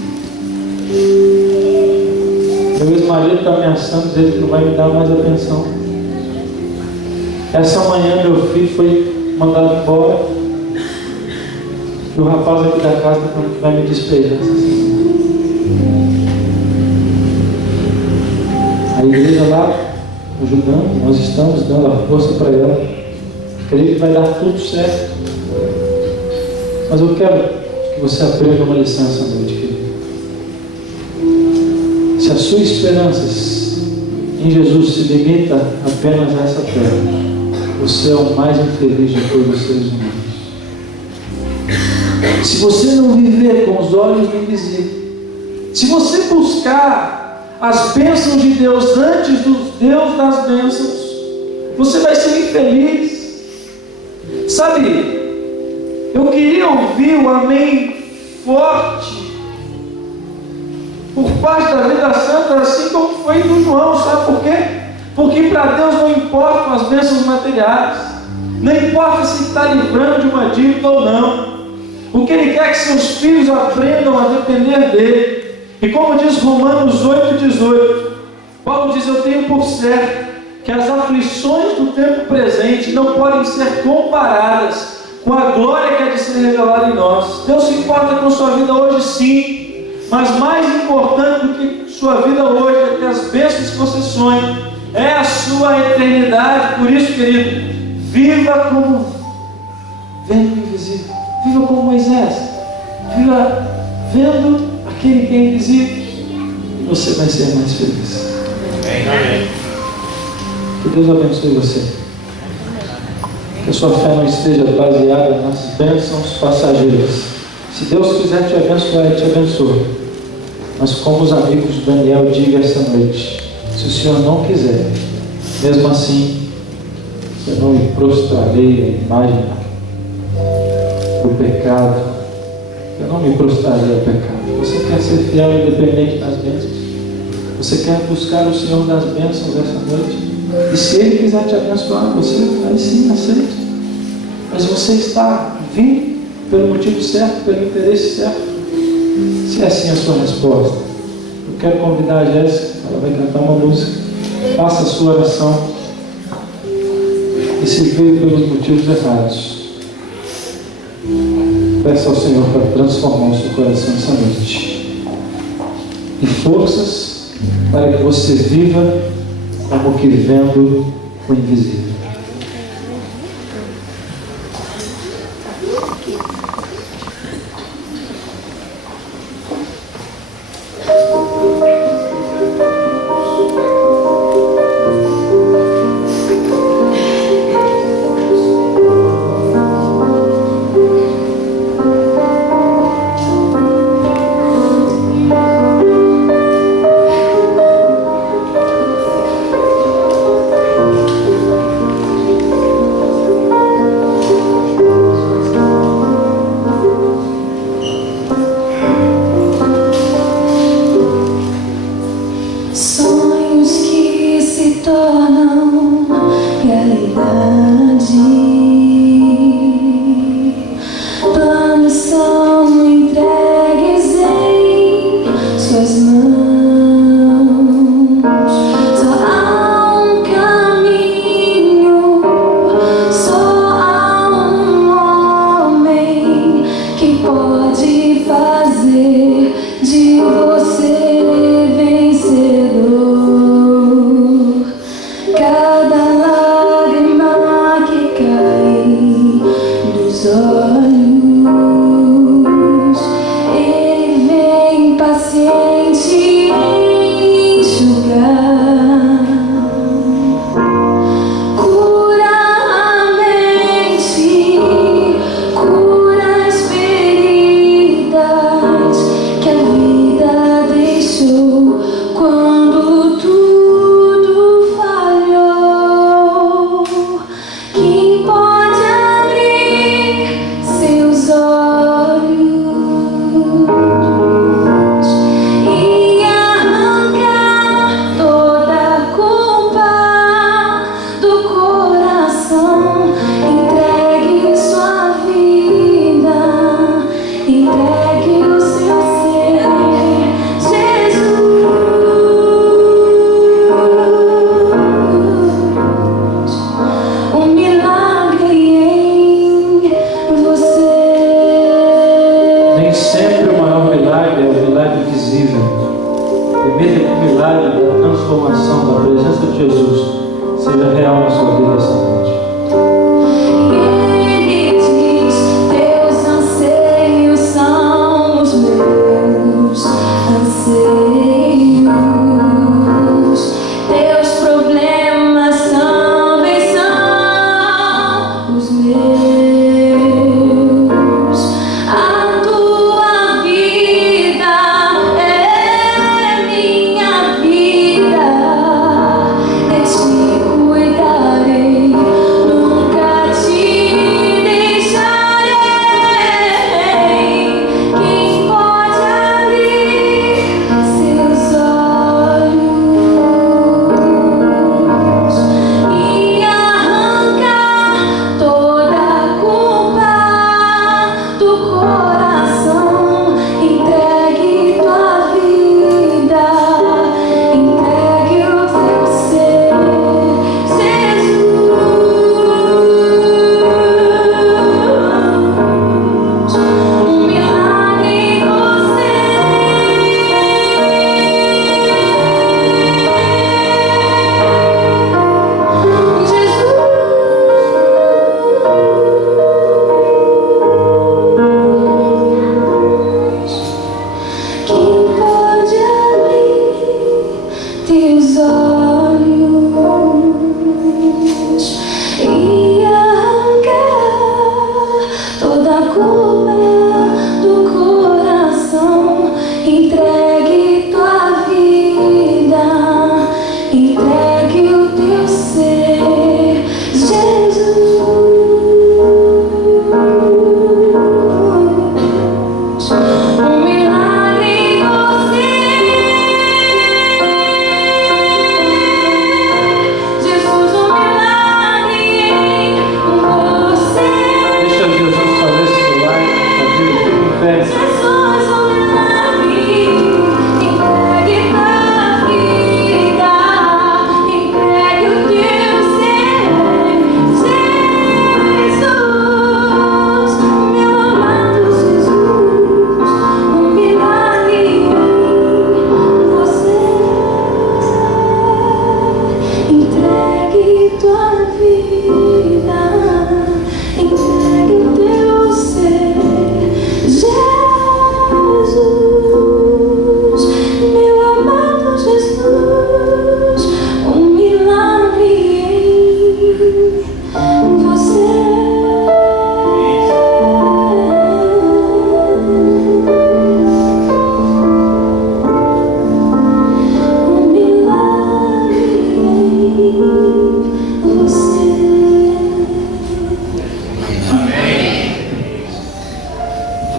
Meu ex-marido está ameaçando, dizendo que não vai me dar mais a pensão. Essa manhã meu filho foi mandado embora. E o rapaz aqui da casa está falando que vai me despejar. A igreja lá, ajudando, nós estamos dando a força para ela. Creio que vai dar tudo certo. Mas eu quero que você aprenda uma lição essa noite, querido. Se a sua esperança em Jesus se limita apenas a essa terra, você é o mais infeliz de todos os seres humanos. Se você não viver com os olhos do invisível, se você buscar as bênçãos de Deus antes do Deus das bênçãos, você vai ser infeliz. Sabe, eu queria ouvir o amém forte por parte da vida santa, assim como foi do João. Sabe por quê? Porque para Deus não importam as bênçãos materiais, não importa se está livrando de uma dívida ou não. O que Ele quer é que seus filhos aprendam a depender dEle. E como diz Romanos 8,18, Paulo diz, eu tenho por certo que as aflições do tempo presente não podem ser comparadas com a glória que há de ser revelada em nós. Deus se importa com sua vida hoje, sim, mas mais importante do que sua vida hoje, é que as bênçãos que você sonha, é a sua eternidade. Por isso, querido, viva como vendo o invisível, viva como Moisés, viva vendo aquele que é invisível, e você vai ser mais feliz. Amém. Que Deus abençoe você. Que a sua fé não esteja baseada nas bênçãos passageiras. Se Deus quiser te abençoar, Ele te abençoa. Mas como os amigos de Daniel digam essa noite, se o Senhor não quiser, mesmo assim, eu não me prostrarei à imagem do pecado. Eu não me prostrarei ao pecado. Você quer ser fiel e independente das bênçãos? Você quer buscar o Senhor das bênçãos essa noite? E se Ele quiser te abençoar, você vai sim, aceite. Mas você está vindo pelo motivo certo, pelo interesse certo. Se é assim a sua resposta, eu quero convidar a Jéssica, ela vai cantar uma música. Faça a sua oração. E se veio pelos motivos errados, peça ao Senhor para transformar o seu coração essa noite. E forças para que você viva como que vendo o invisível.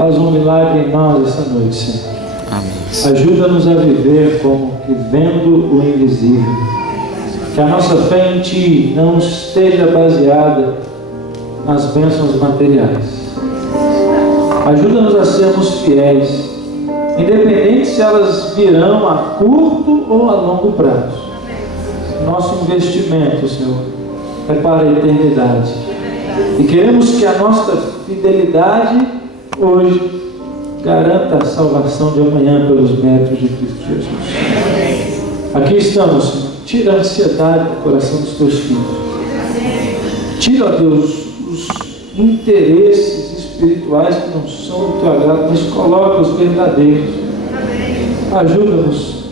Faz um milagre em nós essa noite, Senhor. Ajuda-nos a viver como que vendo o invisível. Que a nossa fé em Ti não esteja baseada nas bênçãos materiais. Ajuda-nos a sermos fiéis, independente se elas virão a curto ou a longo prazo. Nosso investimento, Senhor, é para a eternidade. E queremos que a nossa fidelidade hoje garanta a salvação de amanhã pelos méritos de Cristo Jesus. Aqui estamos, Senhor. Tira a ansiedade do coração dos Teus filhos. Tira, ó Deus, os interesses espirituais que não são do Teu agrado, mas coloca os verdadeiros. Ajuda-nos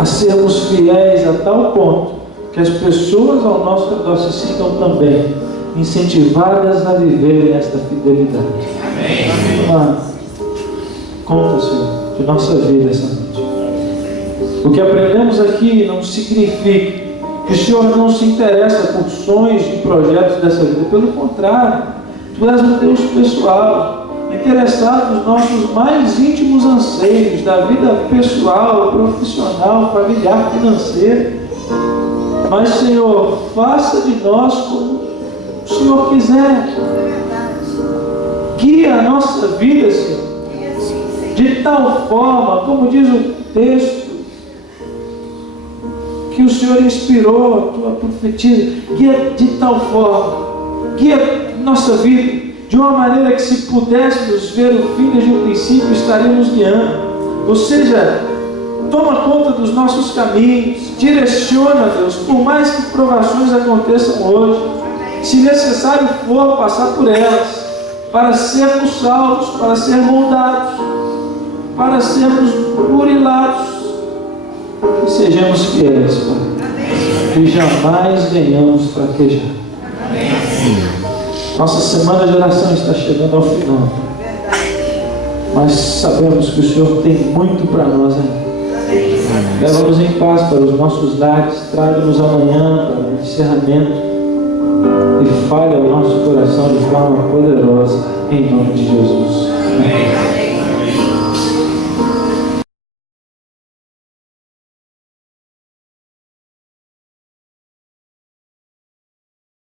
a sermos fiéis a tal ponto que as pessoas ao nosso redor se sintam também incentivadas a viverem esta fidelidade. Conta, Senhor, de nossa vida essa noite. O que aprendemos aqui não significa que o Senhor não se interessa por sonhos e projetos dessa vida. Pelo contrário, Tu és um Deus pessoal, interessado nos nossos mais íntimos anseios da vida pessoal, profissional, familiar, financeira. Mas, Senhor, faça de nós como o Senhor quiser. Guia a nossa vida, Senhor, de tal forma, como diz o texto, que o Senhor inspirou a Tua profetisa, guia de tal forma, guia nossa vida, de uma maneira que, se pudéssemos ver o fim desde o princípio, estaríamos guiando. Ou seja, toma conta dos nossos caminhos, direciona, Deus, por mais que provações aconteçam hoje, se necessário for passar por elas, para sermos salvos, para sermos moldados, para sermos burilados, que sejamos fiéis, Pai, que jamais venhamos fraquejar. Nossa semana de oração está chegando ao final, mas sabemos que o Senhor tem muito para nós ainda. Leva-nos em paz para os nossos lares, traga-nos amanhã para o encerramento e fale ao nosso coração de forma poderosa, em nome de Jesus. Amém.